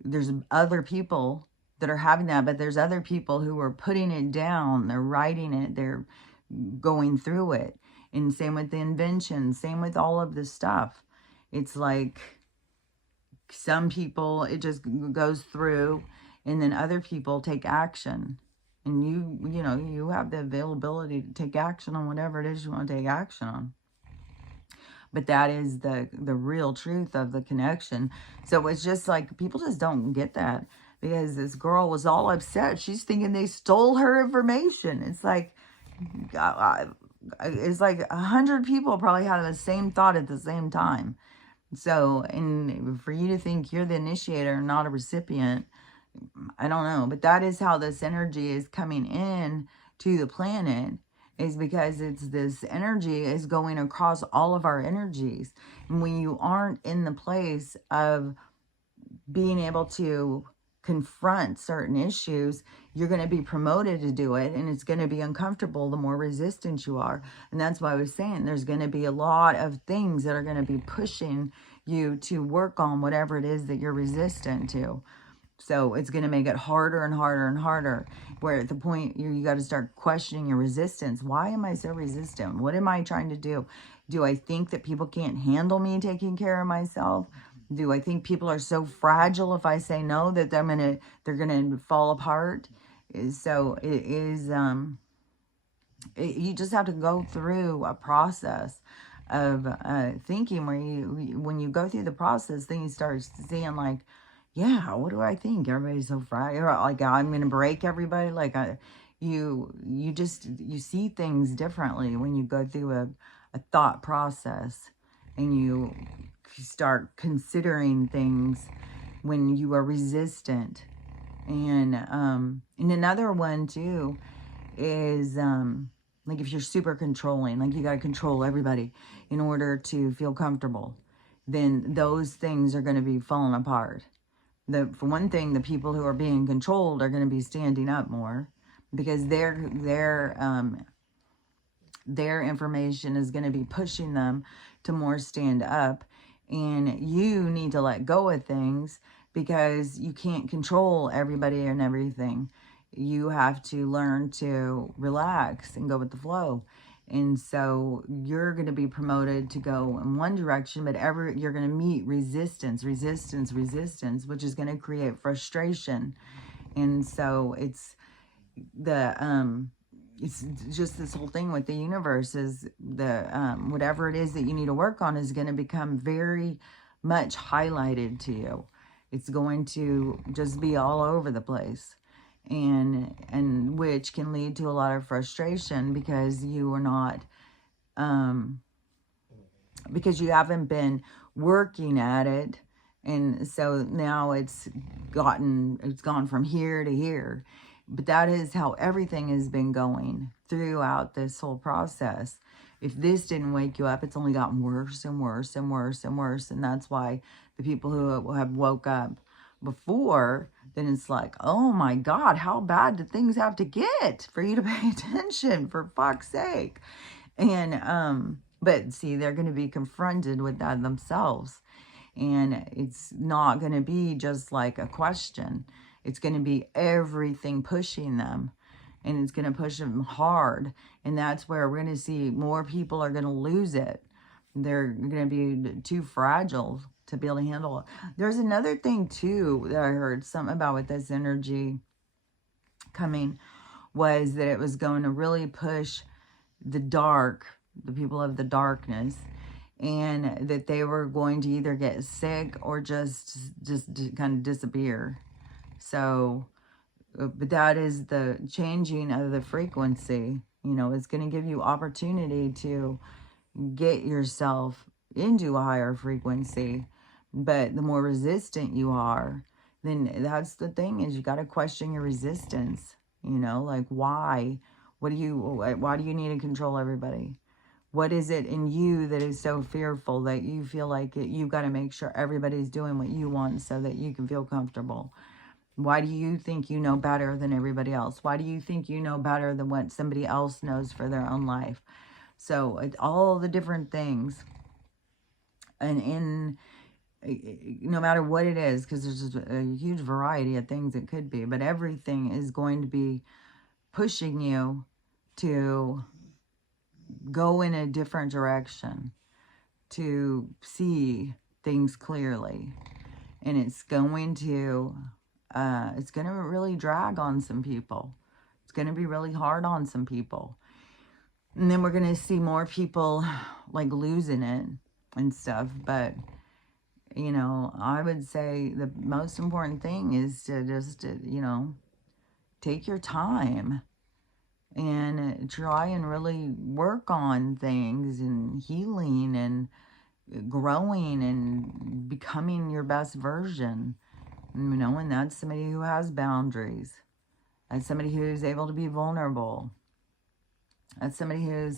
there's other people that are having that, but there's other people who are putting it down, they're writing it, they're going through it. And same with the invention, same with all of this stuff. It's like some people, it just goes through, and then other people take action. And you have the availability to take action on whatever it is you want to take action on. But that is the real truth of the connection. So it's just like, people just don't get that, because this girl was all upset. She's thinking they stole her information. It's like 100 people probably had the same thought at the same time. So, and for you to think you're the initiator, not a recipient, I don't know. But that is how this energy is coming in to the planet, is because it's this energy is going across all of our energies. And when you aren't in the place of being able to confront certain issues, you're going to be promoted to do it, and it's going to be uncomfortable the more resistant you are. And that's why I was saying there's going to be a lot of things that are going to be pushing you to work on whatever it is that you're resistant to. So it's going to make it harder and harder and harder, where at the point you got to start questioning your resistance. Why am I so resistant? What am I trying to do? Do I think that people can't handle me taking care of myself? Do I think people are so fragile if I say no that they're gonna fall apart? So it is, you just have to go through a process of thinking, where when you go through the process, then you start seeing like, yeah, what do I think? Everybody's so fragile. Like, I'm going to break everybody. Like, you see things differently when you go through a thought process, and you start considering things when you are resistant. And another one too is like if you're super controlling, like you got to control everybody in order to feel comfortable, then those things are going to be falling apart. For one thing, the people who are being controlled are going to be standing up more, because their information is going to be pushing them to more stand up. And you need to let go of things, because you can't control everybody and everything. You have to learn to relax and go with the flow. And so you're going to be promoted to go in one direction, but you're going to meet resistance, which is going to create frustration. And so it's just this whole thing with the universe is whatever it is that you need to work on is going to become very much highlighted to you. It's going to just be all over the place, and which can lead to a lot of frustration, because you are not because you haven't been working at it. And so now it's gone from here to here. But that is how everything has been going throughout this whole process. If this didn't wake you up, it's only gotten worse and worse and worse and worse. And that's why the people who have woke up before, then it's like, oh my God, how bad do things have to get for you to pay attention, for fuck's sake? And, but see, they're going to be confronted with that themselves. And it's not going to be just like a question. It's going to be everything pushing them. And it's going to push them hard. And that's where we're going to see more people are going to lose it. They're going to be too fragile to be able to handle it. There's another thing too that I heard something about with this energy coming, was that it was going to really push the people of the darkness, and that they were going to either get sick or just kind of disappear. So, but that is the changing of the frequency. It's going to give you opportunity to get yourself into a higher frequency. But the more resistant you are, then that's the thing, is you got to question your resistance. Like, why? Why do you need to control everybody? What is it in you that is so fearful that you feel like you've got to make sure everybody's doing what you want so that you can feel comfortable? Why do you think you know better than everybody else? Why do you think you know better than what somebody else knows for their own life? So all the different things, and no matter what it is, because there's just a huge variety of things it could be, but everything is going to be pushing you to go in a different direction, to see things clearly. And it's going to really drag on some people. It's going to be really hard on some people. And then we're going to see more people like losing it and stuff. But, I would say the most important thing is to just, take your time and try and really work on things, and healing and growing and becoming your best version. And that's somebody who has boundaries. That's somebody who's able to be vulnerable. That's somebody who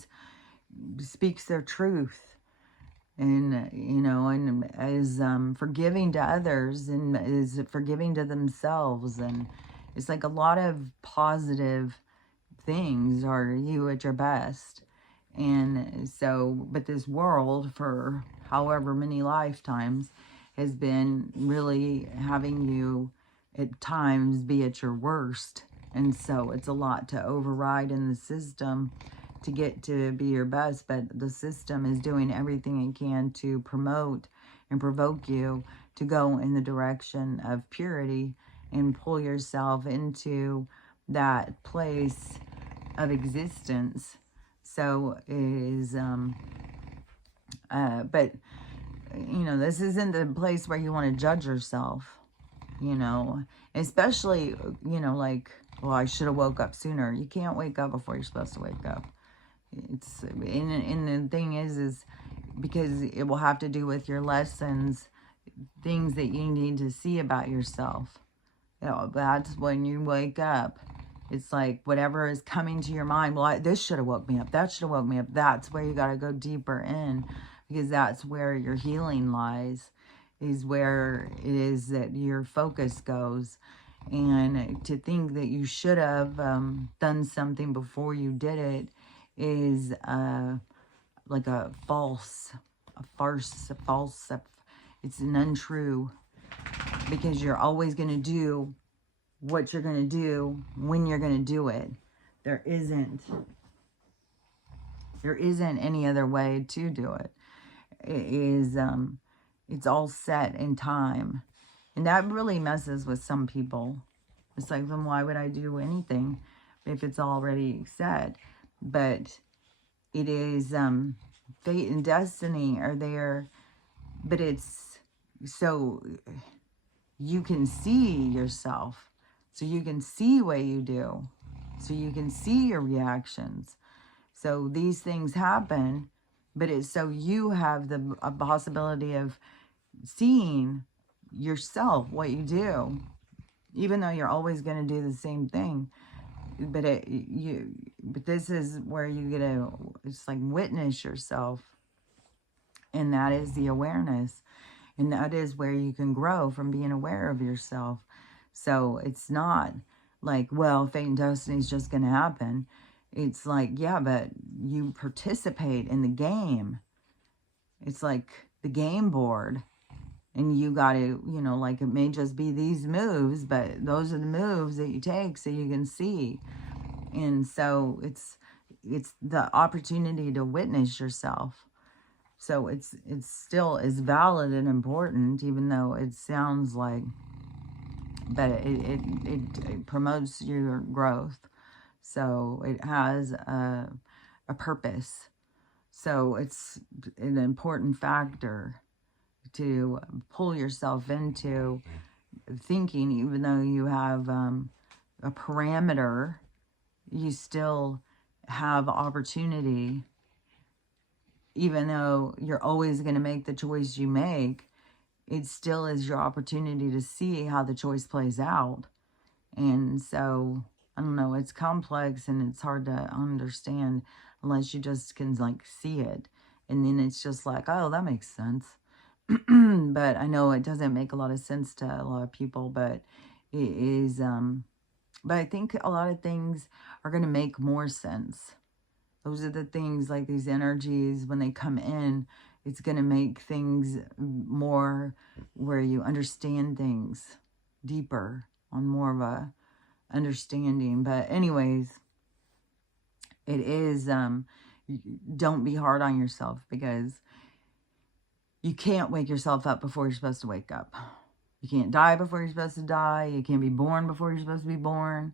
speaks their truth, and and is forgiving to others, and is forgiving to themselves. And it's like a lot of positive things are you at your best. And so, but this world, for however many lifetimes, has been really having you at times be at your worst. And so it's a lot to override in the system to get to be your best. But the system is doing everything it can to promote and provoke you to go in the direction of purity and pull yourself into that place of existence. So it is, but, this isn't the place where you want to judge yourself. you know, especially, you know, like, well, I should have woke up sooner. You can't wake up before you're supposed to wake up. And the thing is because it will have to do with your lessons, things that you need to see about yourself. You know, that's when you wake up. It's like whatever is coming to your mind. Well, this should have woke me up. That should have woke me up. That's where you got to go deeper in, because that's where your healing lies, is where it is that your focus goes. And to think that you should have done something before you did it is like a farce, it's an untrue, because you're always going to do what you're going to do when you're going to do it. There isn't any other way to do it. It is, it's all set in time. And that really messes with some people. It's like, then why would I do anything if it's already set? But it is, fate and destiny are there, but it's so you can see yourself, so you can see what you do, so you can see your reactions. So these things happen, but it's so you have a possibility of seeing yourself, what you do, even though you're always going to do the same thing. But but this is where you get to, it's like, witness yourself, and that is the awareness, and that is where you can grow from being aware of yourself. So it's not like, well, fate and destiny is just going to happen. It's like, yeah, but you participate in the game. It's like the game board. And you got to, you know, like, it may just be these moves, but those are the moves that you take so you can see. And so it's the opportunity to witness yourself. So it's still as valid and important, even though it sounds like, but it promotes your growth. So it has a purpose. So it's an important factor to pull yourself into thinking, even though you have a parameter, you still have opportunity. Even though you're always going to make the choice you make, it still is your opportunity to see how the choice plays out. And so, I don't know, it's complex and it's hard to understand unless you just can, like, see it. And then it's just like, oh, that makes sense. But I know it doesn't make a lot of sense to a lot of people, but it is, but I think a lot of things are going to make more sense. Those are the things, like these energies, when they come in, it's going to make things more where you understand things deeper, on more of a understanding. But anyways, it is, don't be hard on yourself, because you can't wake yourself up before you're supposed to wake up. You can't die before you're supposed to die. You can't be born before you're supposed to be born.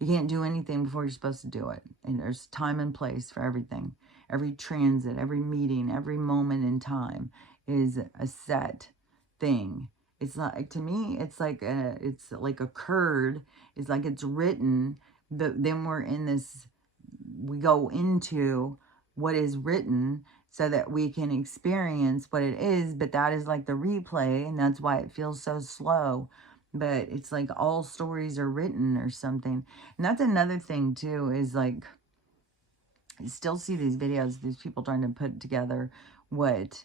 You can't do anything before you're supposed to do it. And there's time and place for everything. Every transit, every meeting, every moment in time is a set thing. It's not, to me, it's like occurred. It's like it's written, but then we're in this, we go into what is written so that we can experience what it is. But that is like the replay, and that's why it feels so slow. But it's like all stories are written or something. And that's another thing too, is like, I still see these videos, these people trying to put together what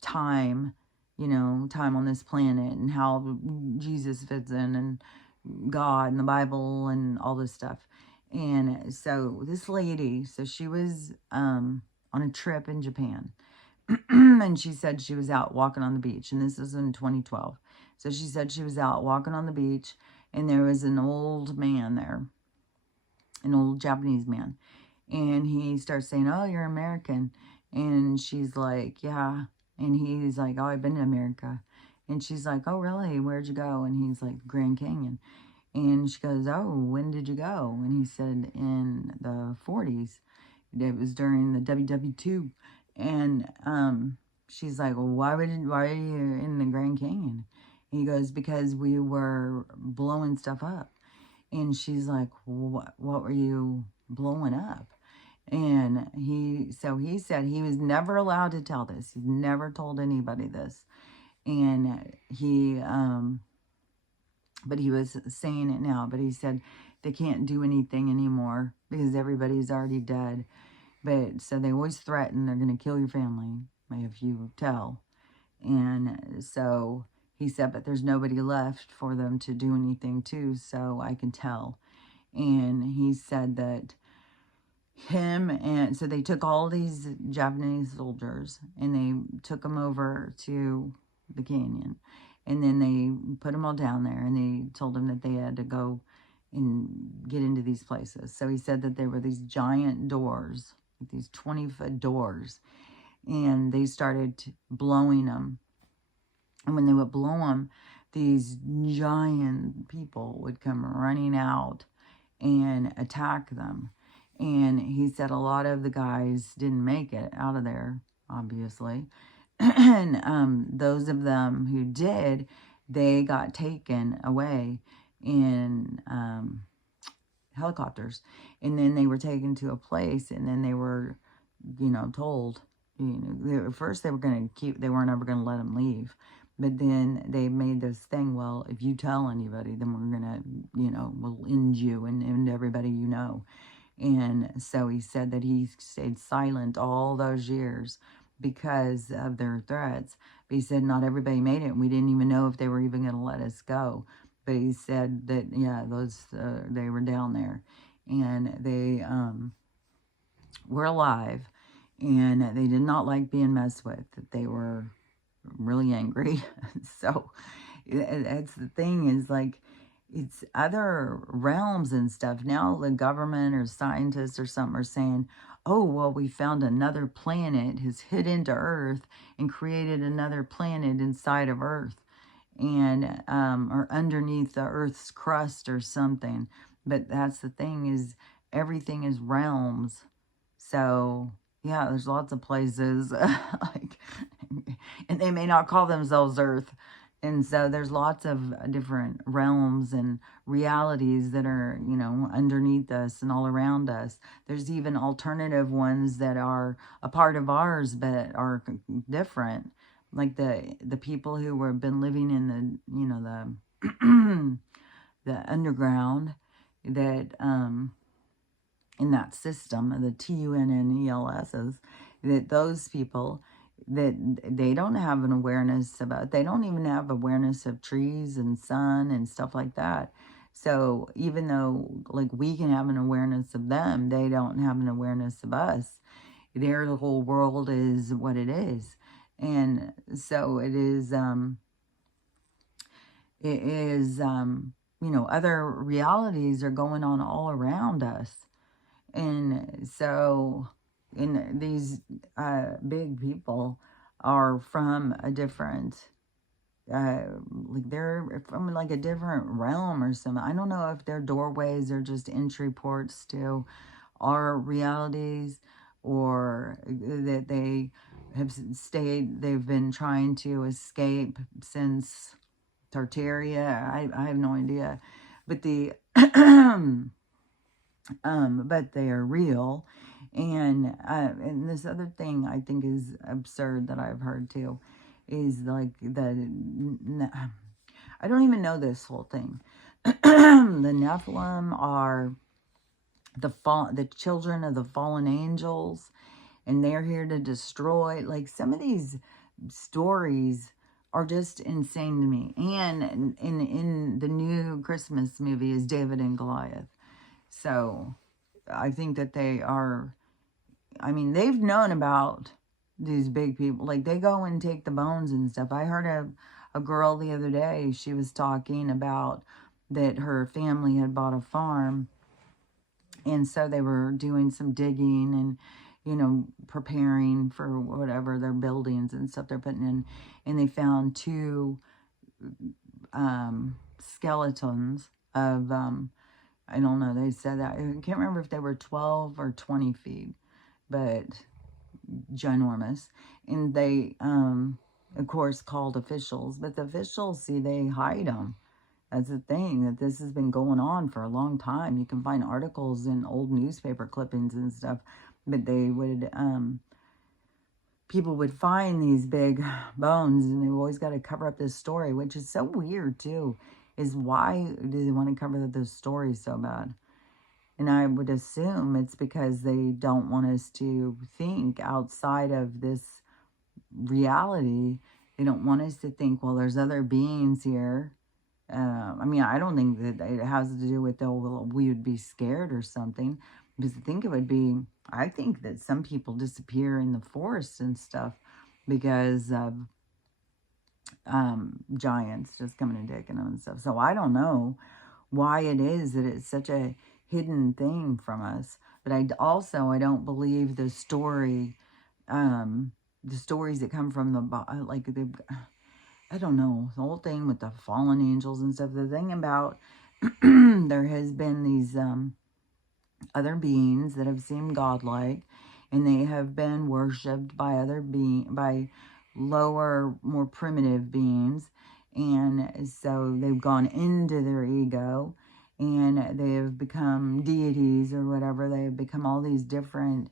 time, you know, time on this planet, and how Jesus fits in, and God and the Bible and all this stuff. And so this lady, so she was on a trip in Japan. And she said she was out walking on the beach. And this was in 2012. So she said she was out walking on the beach, and there was an old man there, an old Japanese man. And he starts saying, oh, you're American. And she's like, yeah. And he's like, oh, I've been to America. And she's like, oh, really? Where'd you go? And he's like, Grand Canyon. And she goes, oh, when did you go? And he said, in the 40s. It was during the WW2. And she's like, well, why are you in the Grand Canyon? He goes, because we were blowing stuff up. And she's like, what were you blowing up? And so he said he was never allowed to tell this. He's never told anybody this. And but he was saying it now, but he said they can't do anything anymore because everybody's already dead. But so they always threaten they're going to kill your family if you tell. And so he said, but there's nobody left for them to do anything to, so I can tell. And he said that so they took all these Japanese soldiers and they took them over to the canyon. And then they put them all down there and they told them that they had to go and get into these places. So he said that there were these giant doors, these 20-foot doors, and they started blowing them. And when they would blow them, these giant people would come running out and attack them. And he said a lot of the guys didn't make it out of there, obviously. And those of them who did, they got taken away in helicopters. And then they were taken to a place, and then they were, told, at first they were going to they weren't ever going to let them leave. But then they made this thing, well, if you tell anybody, then we're going to, we'll end you and everybody you know. And so he said that he stayed silent all those years because of their threats. But he said not everybody made it, and we didn't even know if they were even going to let us go. But he said that, yeah, they were down there, and they were alive, and they did not like being messed with. They were really angry. So that's the thing, is like, it's other realms and stuff. Now the government or scientists or something are saying, oh, well, we found another planet has hit into Earth and created another planet inside of Earth, and or underneath the Earth's crust or something. But that's the thing, is everything is realms. So yeah, there's lots of places like, and they may not call themselves Earth. And so there's lots of different realms and realities that are, underneath us and all around us. There's even alternative ones that are a part of ours but are different. Like the people who have been living in the, the underground, that, in that system, the TUNNELSs, that those people, that they don't have an awareness about, they don't even have awareness of trees and sun and stuff like that. So even though, like, we can have an awareness of them, they don't have an awareness of us. Their whole world is what it is. And so it is, other realities are going on all around us. And so, these big people are from a different, like, they're from like a different realm or something. I don't know if their doorways are just entry ports to our realities, or that they have they've been trying to escape since Tartaria. I have no idea. But but they are real. And this other thing I think is absurd that I've heard too, is like I don't even know this whole thing. The Nephilim are the children of the fallen angels, and they're here to destroy. Like, some of these stories are just insane to me. And in the new Christmas movie is David and Goliath. So I think that they are, I mean, they've known about these big people. Like, they go and take the bones and stuff. I heard of a girl the other day. She was talking about that her family had bought a farm. And so they were doing some digging and, preparing for whatever their buildings and stuff they're putting in. And they found two skeletons of, I don't know, they said that, I can't remember if they were 12 or 20 feet, but ginormous. And they, of course, called officials. But the officials, see, they hide them. That's the thing, that this has been going on for a long time. You can find articles in old newspaper clippings and stuff, but they would, people would find these big bones, and they've always got to cover up this story, which is so weird too, is why do they want to cover up those stories so bad? And I would assume it's because they don't want us to think outside of this reality. They don't want us to think, well, there's other beings here. I mean, I don't think that it has to do with, oh, well, we would be scared or something. Because I think it would be, I think that some people disappear in the forest and stuff because of giants just coming and taking them and stuff. So I don't know why it is that it's such a hidden thing from us. But I don't believe the stories that come from the, like, I don't know, the whole thing with the fallen angels and stuff. The thing about, there has been these other beings that have seemed godlike, and they have been worshipped by by lower, more primitive beings. And so they've gone into their ego, and they have become deities or whatever. They have become all these different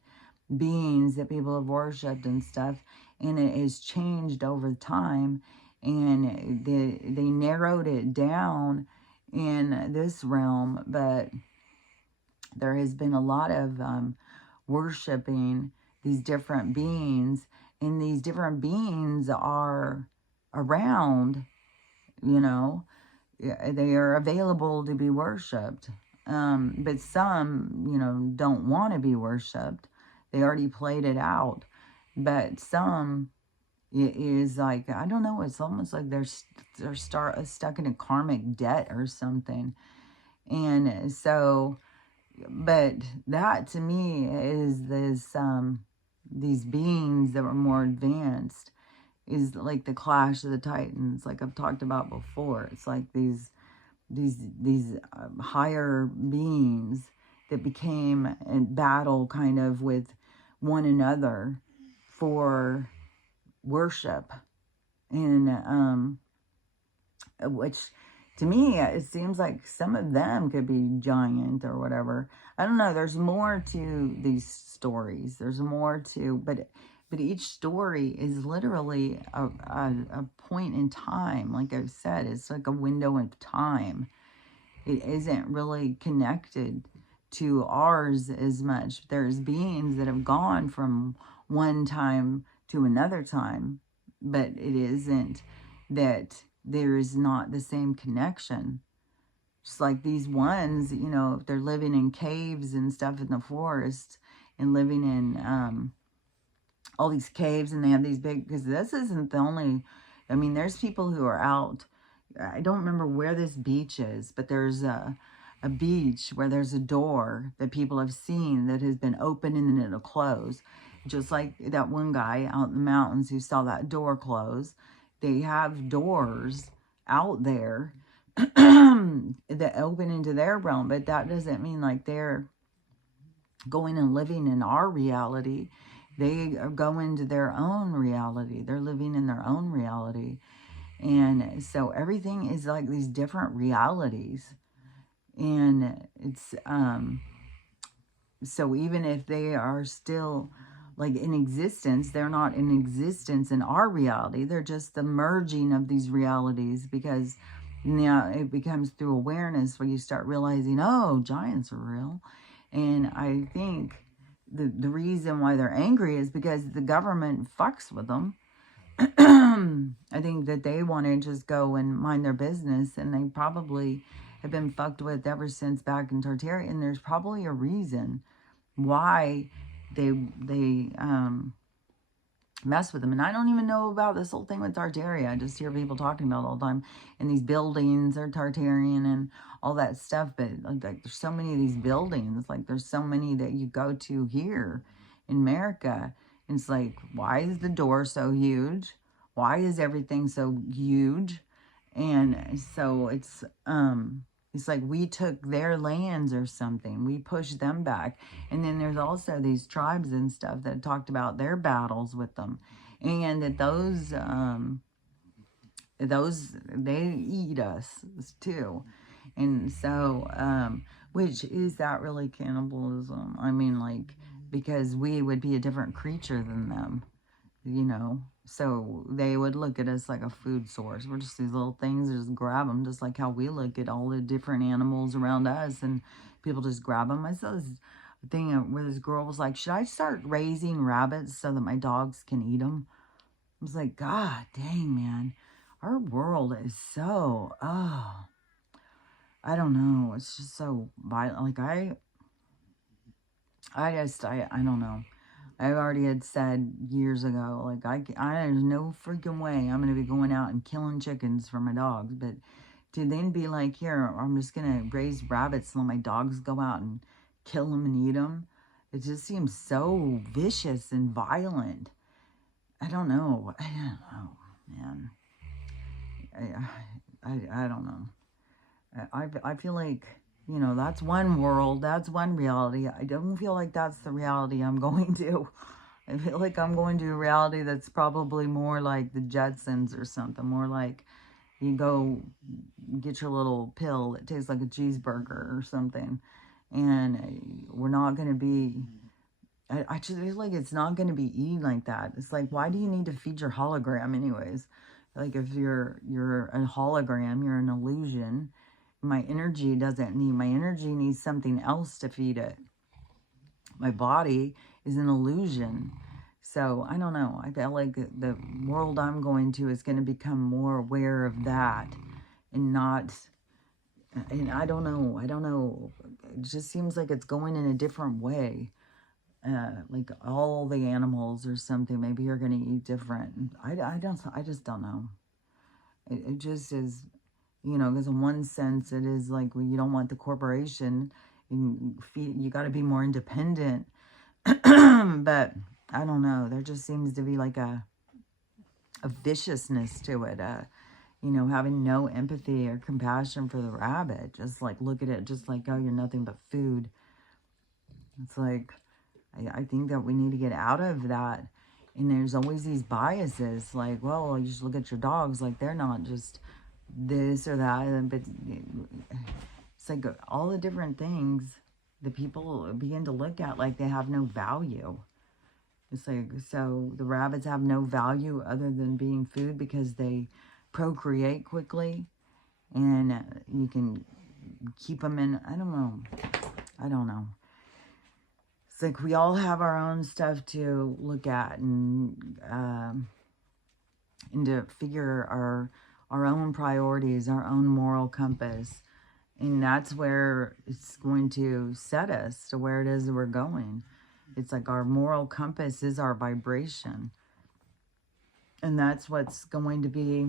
beings that people have worshipped and stuff. And it has changed over time. And they narrowed it down in this realm, but there has been a lot of worshiping these different beings, and these different beings are around, you know, they are available to be worshipped. But some, you know, don't want to be worshipped. They already played it out. But some, it is like, I don't know, it's almost like they're stuck in a karmic debt or something. And so, but that to me is this, these beings that were more advanced, is like the Clash of the Titans, like I've talked about before. It's like these higher beings that became in battle kind of with one another for worship. And which to me, it seems like some of them could be giant or whatever. I don't know. There's more to these stories. There's more to, but each story is literally a point in time. Like I've said, it's like a window of time. It isn't really connected to ours as much. There's beings that have gone from one time to another time, but it isn't that there is not the same connection. Just like these ones, you know, if they're living in caves and stuff in the forest and living in all these caves, and they have these big, because this isn't the only, I mean, there's people who are out, I don't remember where this beach is, but there's a beach where there's a door that people have seen that has been open and then it'll close. Just like that one guy out in the mountains who saw that door close. They have doors out there that open into their realm, but that doesn't mean like they're going and living in our reality. They are going to their own reality. They're living in their own reality. And so everything is like these different realities. And it's, so even if they are still like in existence, they're not in existence in our reality. They're just the merging of these realities, because now it becomes through awareness where you start realizing, oh, giants are real. And I think the reason why they're angry is because the government fucks with them. I think that they want to just go and mind their business, and they probably have been fucked with ever since back in Tartaria. And there's probably a reason why they mess with them. And I don't even know about this whole thing with Tartaria. I just hear people talking about it all the time. And these buildings are Tartarian and all that stuff. But like, there's so many of these buildings. Like there's so many that you go to here in America. And it's like, why is the door so huge? Why is everything so huge? And so it's like we took their lands or something. We pushed them back. And then there's also these tribes and stuff that talked about their battles with them. And that those they eat us too. And so which is that really cannibalism? I mean, like, because we would be a different creature than them, you know, so they would look at us like a food source. We're just these little things, just grab them, just like how we look at all the different animals around us, and people just grab them. I saw this thing where this girl was like, should I start raising rabbits so that my dogs can eat them? I was like, God dang, man, our world is so, oh, I don't know, it's just so violent. Like, I don't know. I already had said years ago, like, there's no freaking way I'm going to be going out and killing chickens for my dogs. But to then be like, here, I'm just going to raise rabbits and let my dogs go out and kill them and eat them. It just seems so vicious and violent. I don't know. I don't know, man. I don't know. I feel like, you know, that's one world, that's one reality. I don't feel like that's the reality I'm going to. I feel like I'm going to a reality that's probably more like the Jetsons or something. More like you go get your little pill that tastes like a cheeseburger or something. And we're not going to be... I just feel like it's not going to be eaten like that. It's like, why do you need to feed your hologram anyways? Like, if you're a hologram, you're an illusion. My energy needs something else to feed it. My body is an illusion. So, I don't know. I feel like the world I'm going to is going to become more aware of that and not... And I don't know. It just seems like it's going in a different way. Like all the animals or something, maybe you're going to eat different. I just don't know. It just is, you know, because in one sense it is like, well, you don't want the corporation, you got to be more independent. But I don't know, there just seems to be like a viciousness to it, you know, having no empathy or compassion for the rabbit, just like look at it just like, oh, you're nothing but food. It's like, I think that we need to get out of that. And there's always these biases, like, well, you just look at your dogs, like they're not just this or that, but it's like all the different things that people begin to look at like they have no value. It's like, so the rabbits have no value other than being food because they procreate quickly, and you can keep them in, I don't know. It's like we all have our own stuff to look at and to figure our own priorities, our own moral compass. And that's where it's going to set us to where it is that we're going. It's like our moral compass is our vibration. And that's what's going to be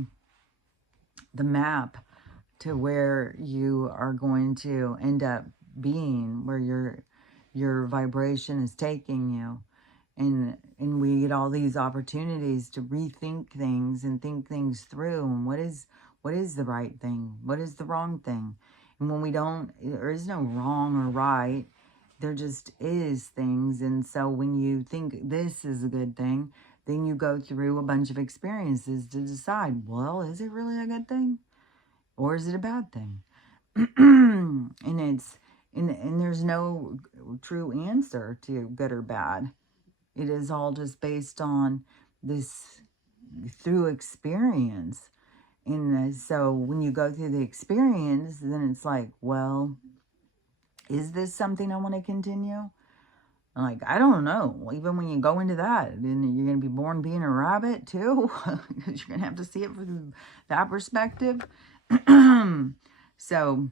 the map to where you are going to end up being, where your vibration is taking you. And we get all these opportunities to rethink things and think things through. And what is the right thing? What is the wrong thing? And when we don't, there is no wrong or right. There just is things. And so when you think this is a good thing, then you go through a bunch of experiences to decide, well, is it really a good thing? Or is it a bad thing? And it's, and there's no true answer to good or bad. It is all just based on this, through experience. And so when you go through the experience, then it's like, well, is this something I want to continue? Like, I don't know. Even when you go into that, then you're going to be born being a rabbit too, because you're going to have to see it from that perspective. So,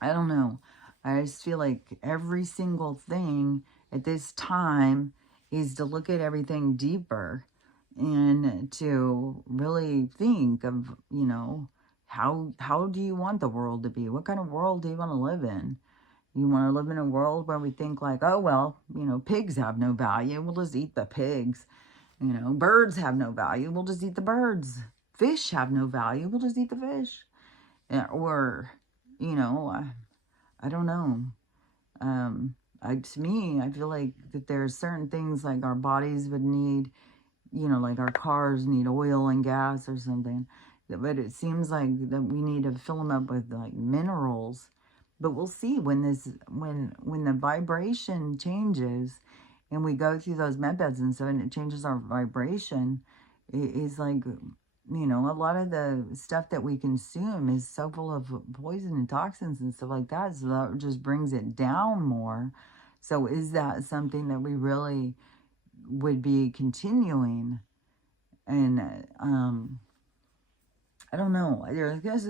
I don't know. I just feel like every single thing at this time is to look at everything deeper and to really think of, you know, how do you want the world to be? What kind of world do you want to live in? You want to live in a world where we think like, oh, well, you know, pigs have no value. We'll just eat the pigs. You know, birds have no value. We'll just eat the birds. Fish have no value. We'll just eat the fish. Or, you know, I don't know. To me, I feel like that there's certain things like our bodies would need you know, like our cars need oil and gas or something. But it seems like that we need to fill them up with like minerals. But we'll see when when the vibration changes and we go through those med beds and stuff and it changes our vibration, it is like, you know, a lot of the stuff that we consume is so full of poison and toxins and stuff like that. So that just brings it down more. So is that something that we really would be continuing? And I don't know. I guess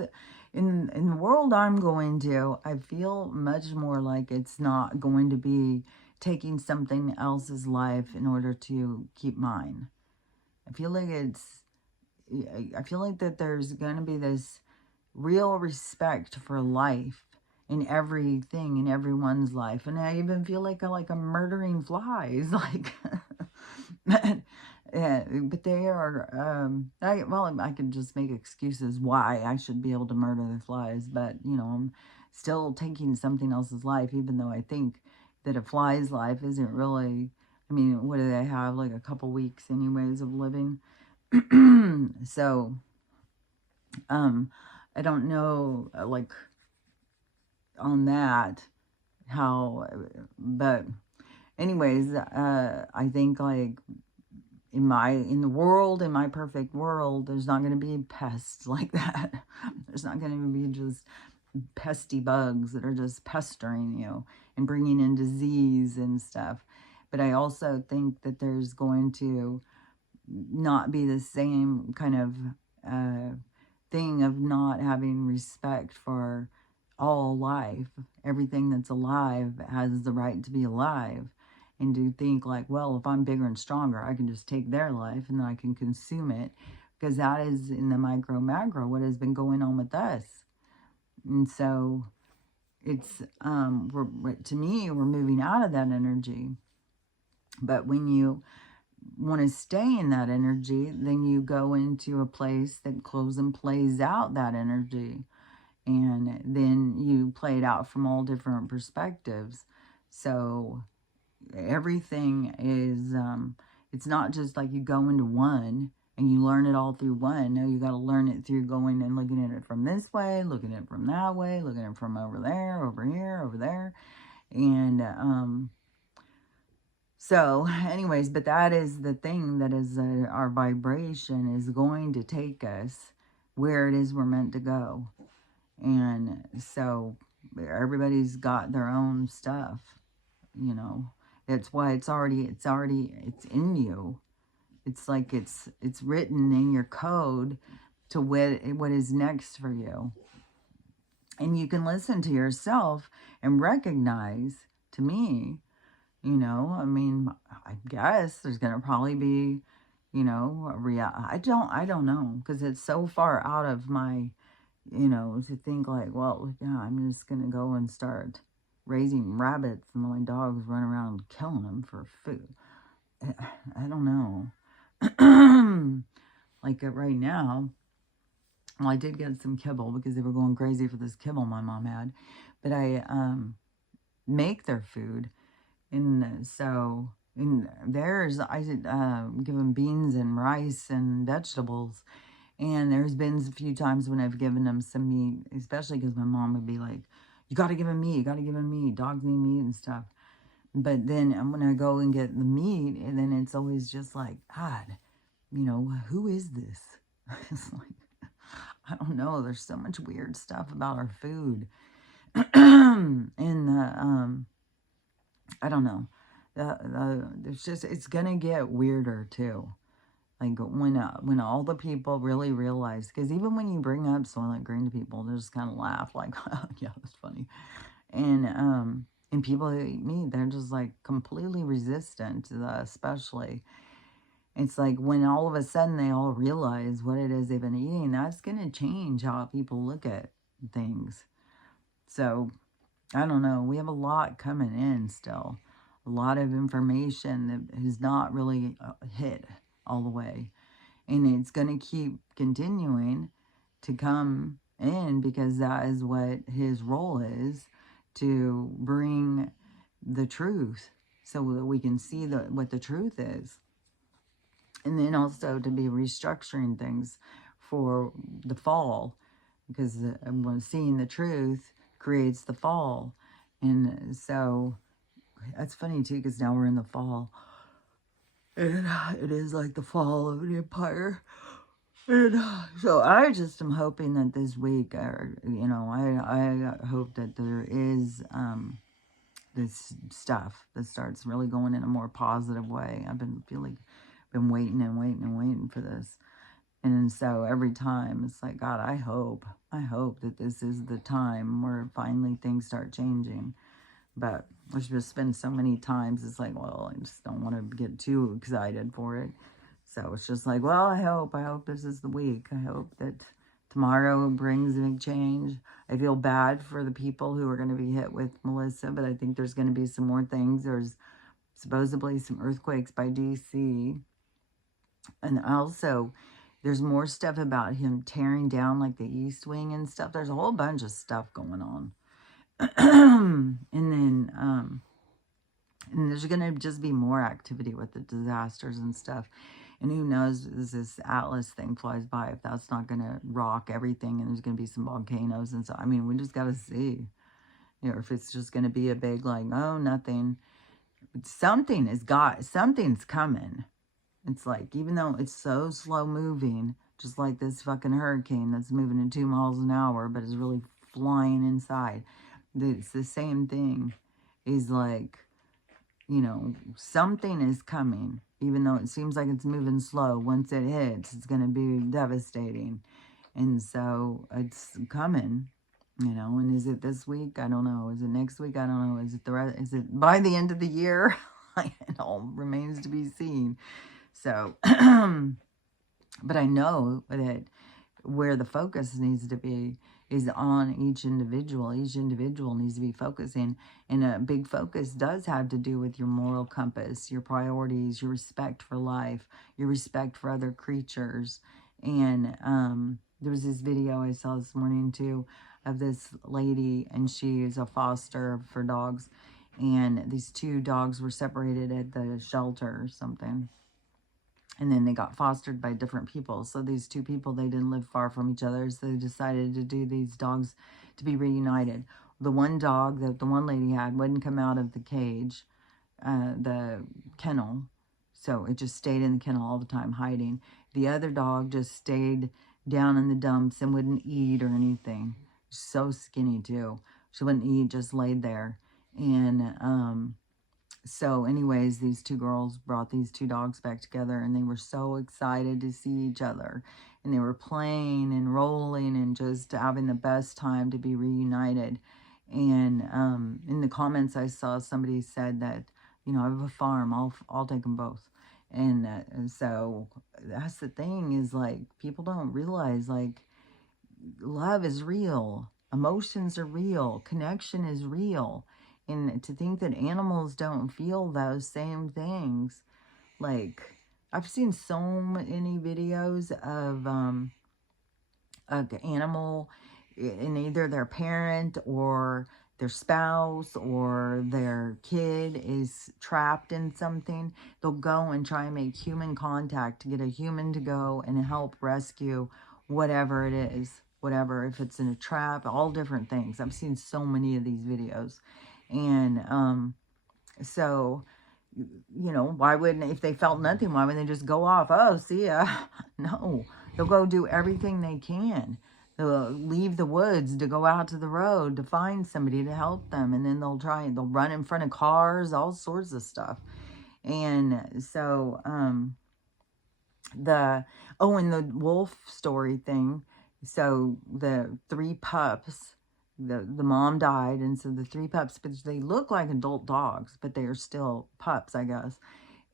in the world I'm going to, I feel much more like it's not going to be taking something else's life in order to keep mine. I feel like I feel like that there's going to be this real respect for life in everything in everyone's life, and I even feel like I'm murdering flies, like. Yeah, but they are, I can just make excuses why I should be able to murder the flies, but, you know, I'm still taking something else's life, even though I think that a fly's life isn't really, I mean, what do they have, like a couple weeks anyways of living? So, I don't know, like, on that, how, but anyways, I think, like, in the world, in my perfect world, there's not going to be pests like that. There's not going to be just pesty bugs that are just pestering you and bringing in disease and stuff. But I also think that there's going to not be the same kind of thing of not having respect for all life. Everything that's alive has the right to be alive. And to think like, well, if I'm bigger and stronger, I can just take their life and then I can consume it. Because that is in the micro macro what has been going on with us. And so it's, to me, we're moving out of that energy. But when you want to stay in that energy, then you go into a place that closes and plays out that energy. And then you play it out from all different perspectives. So everything is, it's not just like you go into one and you learn it all through one. No, you got to learn it through going and looking at it from this way, looking at it from that way, looking at it from over there, over here, over there. And, so anyways, but that is the thing that is our vibration is going to take us where it is we're meant to go. And so everybody's got their own stuff, you know. That's why it's in you. It's like it's written in your code to what is next for you. And you can listen to yourself and recognize, to me, you know, I mean, I guess there's going to probably be, you know, I don't know, because it's so far out of my, you know, to think like, well, yeah, I'm just going to go and start raising rabbits and let my dogs run around killing them for food. I don't know. Like right now, well, I did get some kibble because they were going crazy for this kibble my mom had, but I make their food. And so in theirs, I did give them beans and rice and vegetables. And there's been a few times when I've given them some meat, especially because my mom would be like, you got to give them meat, you got to give them meat. Dogs need meat and stuff. But then when I go and get the meat, and then it's always just like, God, you know, who is this? It's like, I don't know. There's so much weird stuff about our food. And I don't know. There's just, it's gonna get weirder too. Like when all the people really realize, because even when you bring up Soylent Green to people, they just kind of laugh like, oh, yeah, that's funny. And people who eat meat, they're just like completely resistant to that, especially. It's like when all of a sudden they all realize what it is they've been eating, that's gonna change how people look at things. So I don't know. We have a lot coming in still. A lot of information that has not really hit all the way. And it's going to keep continuing to come in because that is what his role is, to bring the truth so that we can see what the truth is. And then also to be restructuring things for the fall, because seeing the truth creates the fall. And so that's funny too, because now we're in the fall. And it is like the fall of an empire. And so I just am hoping that this week, I hope that there is this stuff that starts really going in a more positive way. I've been waiting and waiting and waiting for this. And so every time it's like, God, I hope that this is the time where finally things start changing. But there's just been so many times it's like, well, I just don't want to get too excited for it. So it's just like, well, I hope this is the week. I hope that tomorrow brings a big change. I feel bad for the people who are going to be hit with Melissa, but I think there's going to be some more things. There's supposedly some earthquakes by DC. And also, there's more stuff about him tearing down like the East Wing and stuff. There's a whole bunch of stuff going on. And then, and there's going to just be more activity with the disasters and stuff. And who knows, as this Atlas thing flies by, if that's not going to rock everything and there's going to be some volcanoes and so. I mean, we just got to see. You know, if it's just going to be a big, like, oh, nothing. Something's coming. It's like, even though it's so slow moving, just like this fucking hurricane that's moving at 2 miles an hour, but is really flying inside. It's the same thing. Is like, you know, something is coming. Even though it seems like it's moving slow, once it hits, it's going to be devastating. And so it's coming, you know. And is it this week? I don't know. Is it next week? I don't know. Is it is it by the end of the year? It all remains to be seen. So, but I know that where the focus needs to be is on each individual. Each individual needs to be focusing. And a big focus does have to do with your moral compass, your priorities, your respect for life, your respect for other creatures. And there was this video I saw this morning too of this lady, and she is a foster for dogs. And these 2 dogs were separated at the shelter or something. And then they got fostered by different people. So these 2 people, they didn't live far from each other. So they decided to do these dogs to be reunited. The one dog that the one lady had wouldn't come out of the cage, the kennel. So it just stayed in the kennel all the time, hiding. The other dog just stayed down in the dumps and wouldn't eat or anything. So skinny too. She wouldn't eat, just laid there. And so anyways, these 2 girls brought these 2 dogs back together, and they were so excited to see each other. And they were playing and rolling and just having the best time to be reunited. And in the comments, I saw somebody said that, you know, I have a farm. I'll take them both. And so that's the thing, is like, people don't realize, like, love is real. Emotions are real. Connection is real. And to think that animals don't feel those same things. Like, I've seen so many videos of an animal, and either their parent or their spouse or their kid is trapped in something. They'll go and try and make human contact to get a human to go and help rescue whatever it is. Whatever, if it's in a trap, all different things. I've seen so many of these videos. And so, you know, why wouldn't, if they felt nothing, why wouldn't they just go off? Oh, see ya. No, they'll go do everything they can. They'll leave the woods to go out to the road to find somebody to help them. And then they'll run in front of cars, all sorts of stuff. And so, and the wolf story thing. So the 3 pups, the mom died, and so the 3 pups, but they look like adult dogs, but they are still pups, I guess.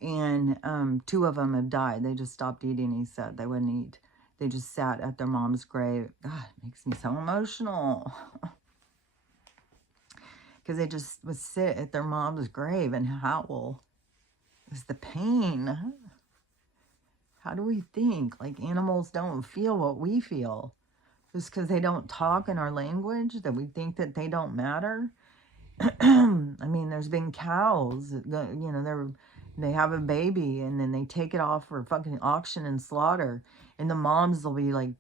And 2 of them have died. They just stopped eating, he said. They wouldn't eat. They just sat at their mom's grave. God, it makes me so emotional. Because they just would sit at their mom's grave and howl. It's the pain. How do we think? Like, animals don't feel what we feel. Just because they don't talk in our language, that we think that they don't matter. I mean, there's been cows, you know, they have a baby and then they take it off for fucking auction and slaughter. And the moms will be like,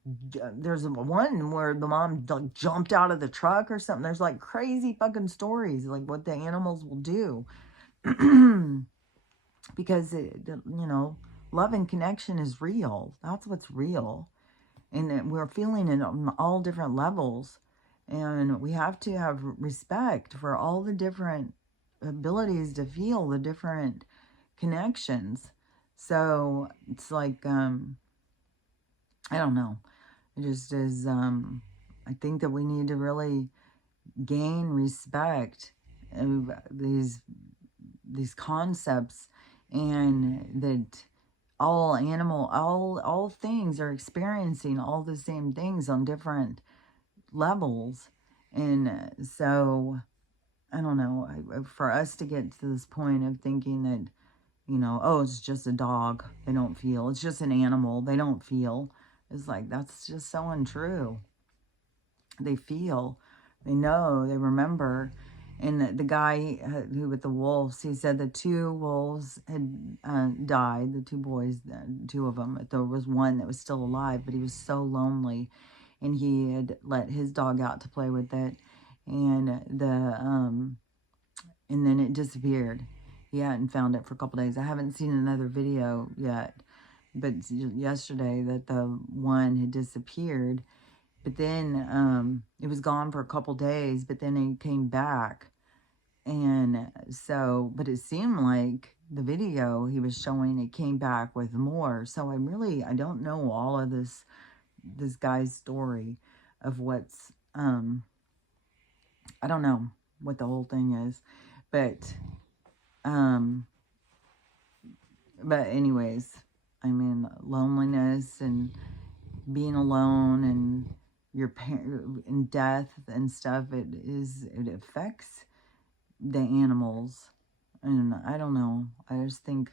there's one where the mom like jumped out of the truck or something. There's like crazy fucking stories, like what the animals will do. Because, love and connection is real. That's what's real. And we're feeling it on all different levels. And we have to have respect for all the different abilities to feel the different connections. So it's like, I don't know. It just is, I think that we need to really gain respect of these concepts, and that all things are experiencing all the same things on different levels. And so, I don't know, for us to get to this point of thinking that, oh, it's just a dog, they don't feel. It's just an animal, they don't feel. It's like, that's just so untrue. They feel, they know, they remember. And the guy who with the wolves, he said the 2 wolves had died, the 2 boys, 2 of them. There was one that was still alive, but he was so lonely. And he had let his dog out to play with it. And and then it disappeared. He hadn't found it for a couple days. I haven't seen another video yet. But yesterday that the one had disappeared. But then it was gone for a couple days, but then it came back. And so, but it seemed like the video he was showing, it came back with more. So I don't know all of this guy's story of what's, I don't know what the whole thing is. But anyways, I mean, loneliness and being alone and your parent and death and stuff, it affects the animals. And I don't know, I just think,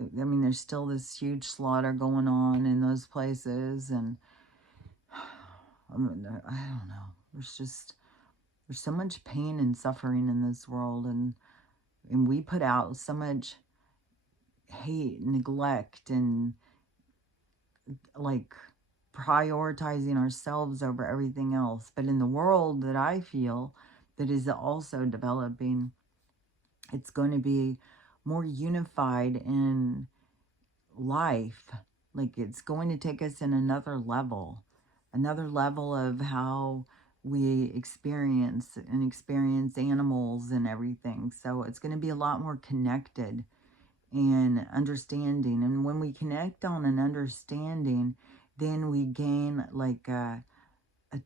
I mean, there's still this huge slaughter going on in those places. And I don't know, there's so much pain and suffering in this world, and we put out so much hate, neglect, and like prioritizing ourselves over everything else. But in the world that I feel that is also developing, it's going to be more unified in life. Like, it's going to take us in another level of how we experience animals and everything. So it's going to be a lot more connected and understanding. And when we connect on an understanding, then we gain like a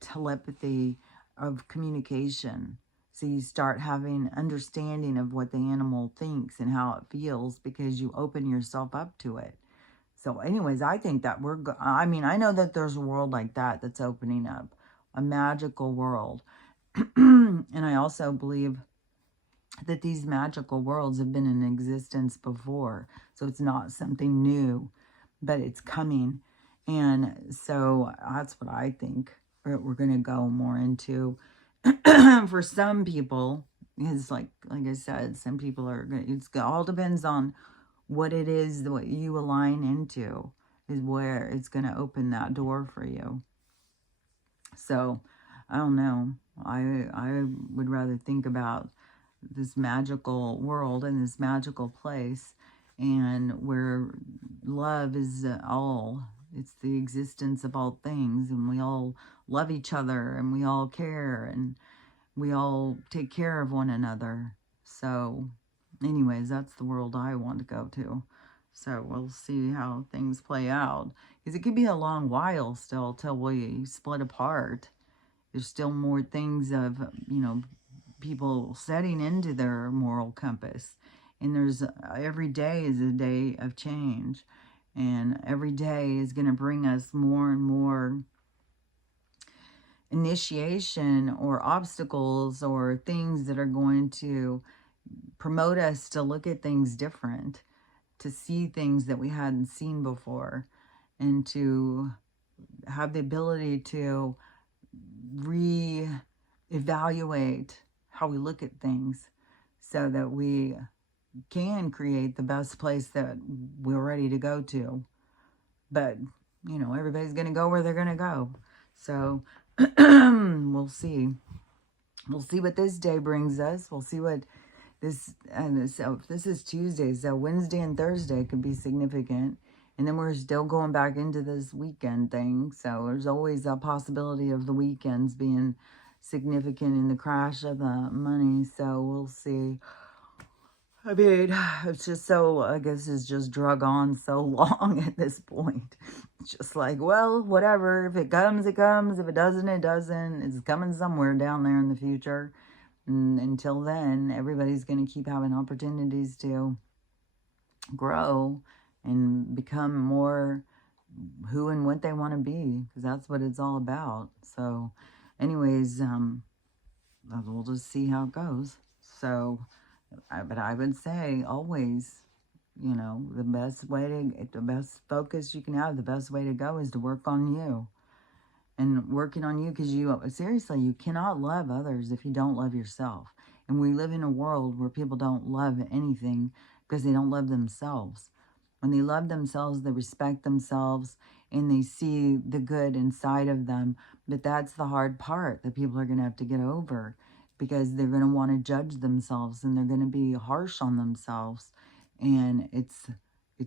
telepathy of communication. So you start having understanding of what the animal thinks and how it feels, because you open yourself up to it. So anyways, I think that I mean, I know that there's a world like that that's opening up, a magical world. And I also believe that these magical worlds have been in existence before. So it's not something new, but it's coming. And so that's what I think we're going to go more into. For some people, is like I said, some people are, it all depends on what it is, what you align into is where it's going to open that door for you. So I don't know. I would rather think about this magical world and this magical place, and where love is all. It's the existence of all things, and we all love each other, and we all care, and we all take care of one another. So anyways, that's the world I want to go to. So we'll see how things play out, because it could be a long while still till we split apart. There's still more things of, people setting into their moral compass. And there's, every day is a day of change. And every day is going to bring us more and more initiation or obstacles or things that are going to promote us to look at things different, to see things that we hadn't seen before, and to have the ability to re-evaluate how we look at things, so that we can create the best place that we're ready to go to. But, you know, everybody's going to go where they're going to go. So, we'll see. We'll see what this day brings us. We'll see what this, and so this is Tuesday, so Wednesday and Thursday could be significant. And then we're still going back into this weekend thing. So there's always a possibility of the weekends being significant in the crash of the money. So we'll see. I mean, it's just so, I guess it's just drug on so long at this point. It's just like, well, whatever. If it comes, it comes. If it doesn't, it doesn't. It's coming somewhere down there in the future. And until then, everybody's going to keep having opportunities to grow and become more who and what they want to be, because that's what it's all about. So anyways, we'll just see how it goes. So, but I would say always, you know, the best focus you can have, the best way to go is to work on you. And working on you, because seriously, you cannot love others if you don't love yourself. And we live in a world where people don't love anything because they don't love themselves. When they love themselves, they respect themselves, and they see the good inside of them. But that's the hard part that people are going to have to get over, because they're going to want to judge themselves, and they're going to be harsh on themselves. And it's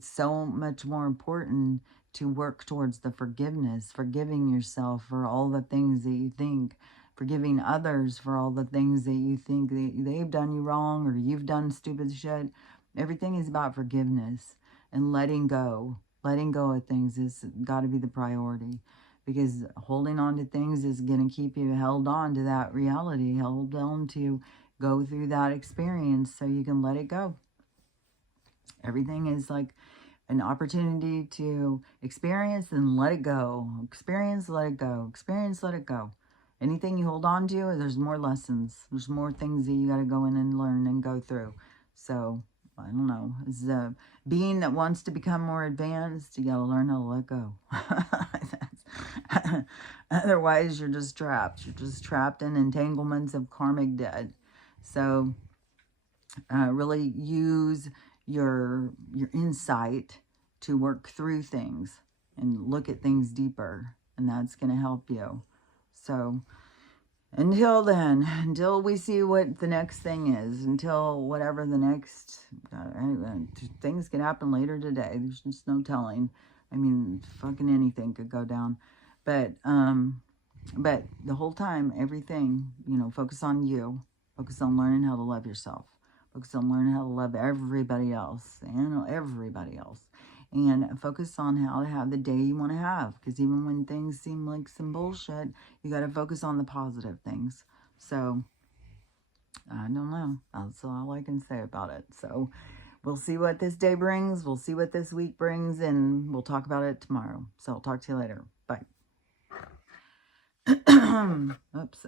so much more important to work towards the forgiveness, forgiving yourself for all the things that you think, forgiving others for all the things that you think they've done you wrong, or you've done stupid shit. Everything is about forgiveness and letting go. Letting go of things has got to be the priority, because holding on to things is going to keep you held on to that reality, held on to go through that experience so you can let it go. Everything is like an opportunity to experience and let it go. Experience, let it go. Experience, let it go. Anything you hold on to, there's more lessons. There's more things that you got to go in and learn and go through. So, I don't know. As a being that wants to become more advanced, you got to learn how to let go. Otherwise, you're just trapped. You're just trapped in entanglements of karmic debt. So, really use your insight to work through things and look at things deeper, and that's going to help you. So until then, until we see what the next thing is, until whatever the next things can happen later today, there's just no telling. I mean, fucking anything could go down. But the whole time, everything, you know, focus on you. Focus on learning how to love yourself. Focus on learning how to love everybody else, and everybody else. And focus on how to have the day you want to have. Because even when things seem like some bullshit, you got to focus on the positive things. So, I don't know. That's all I can say about it. So, we'll see what this day brings. We'll see what this week brings. And we'll talk about it tomorrow. So, I'll talk to you later. Bye. Oops.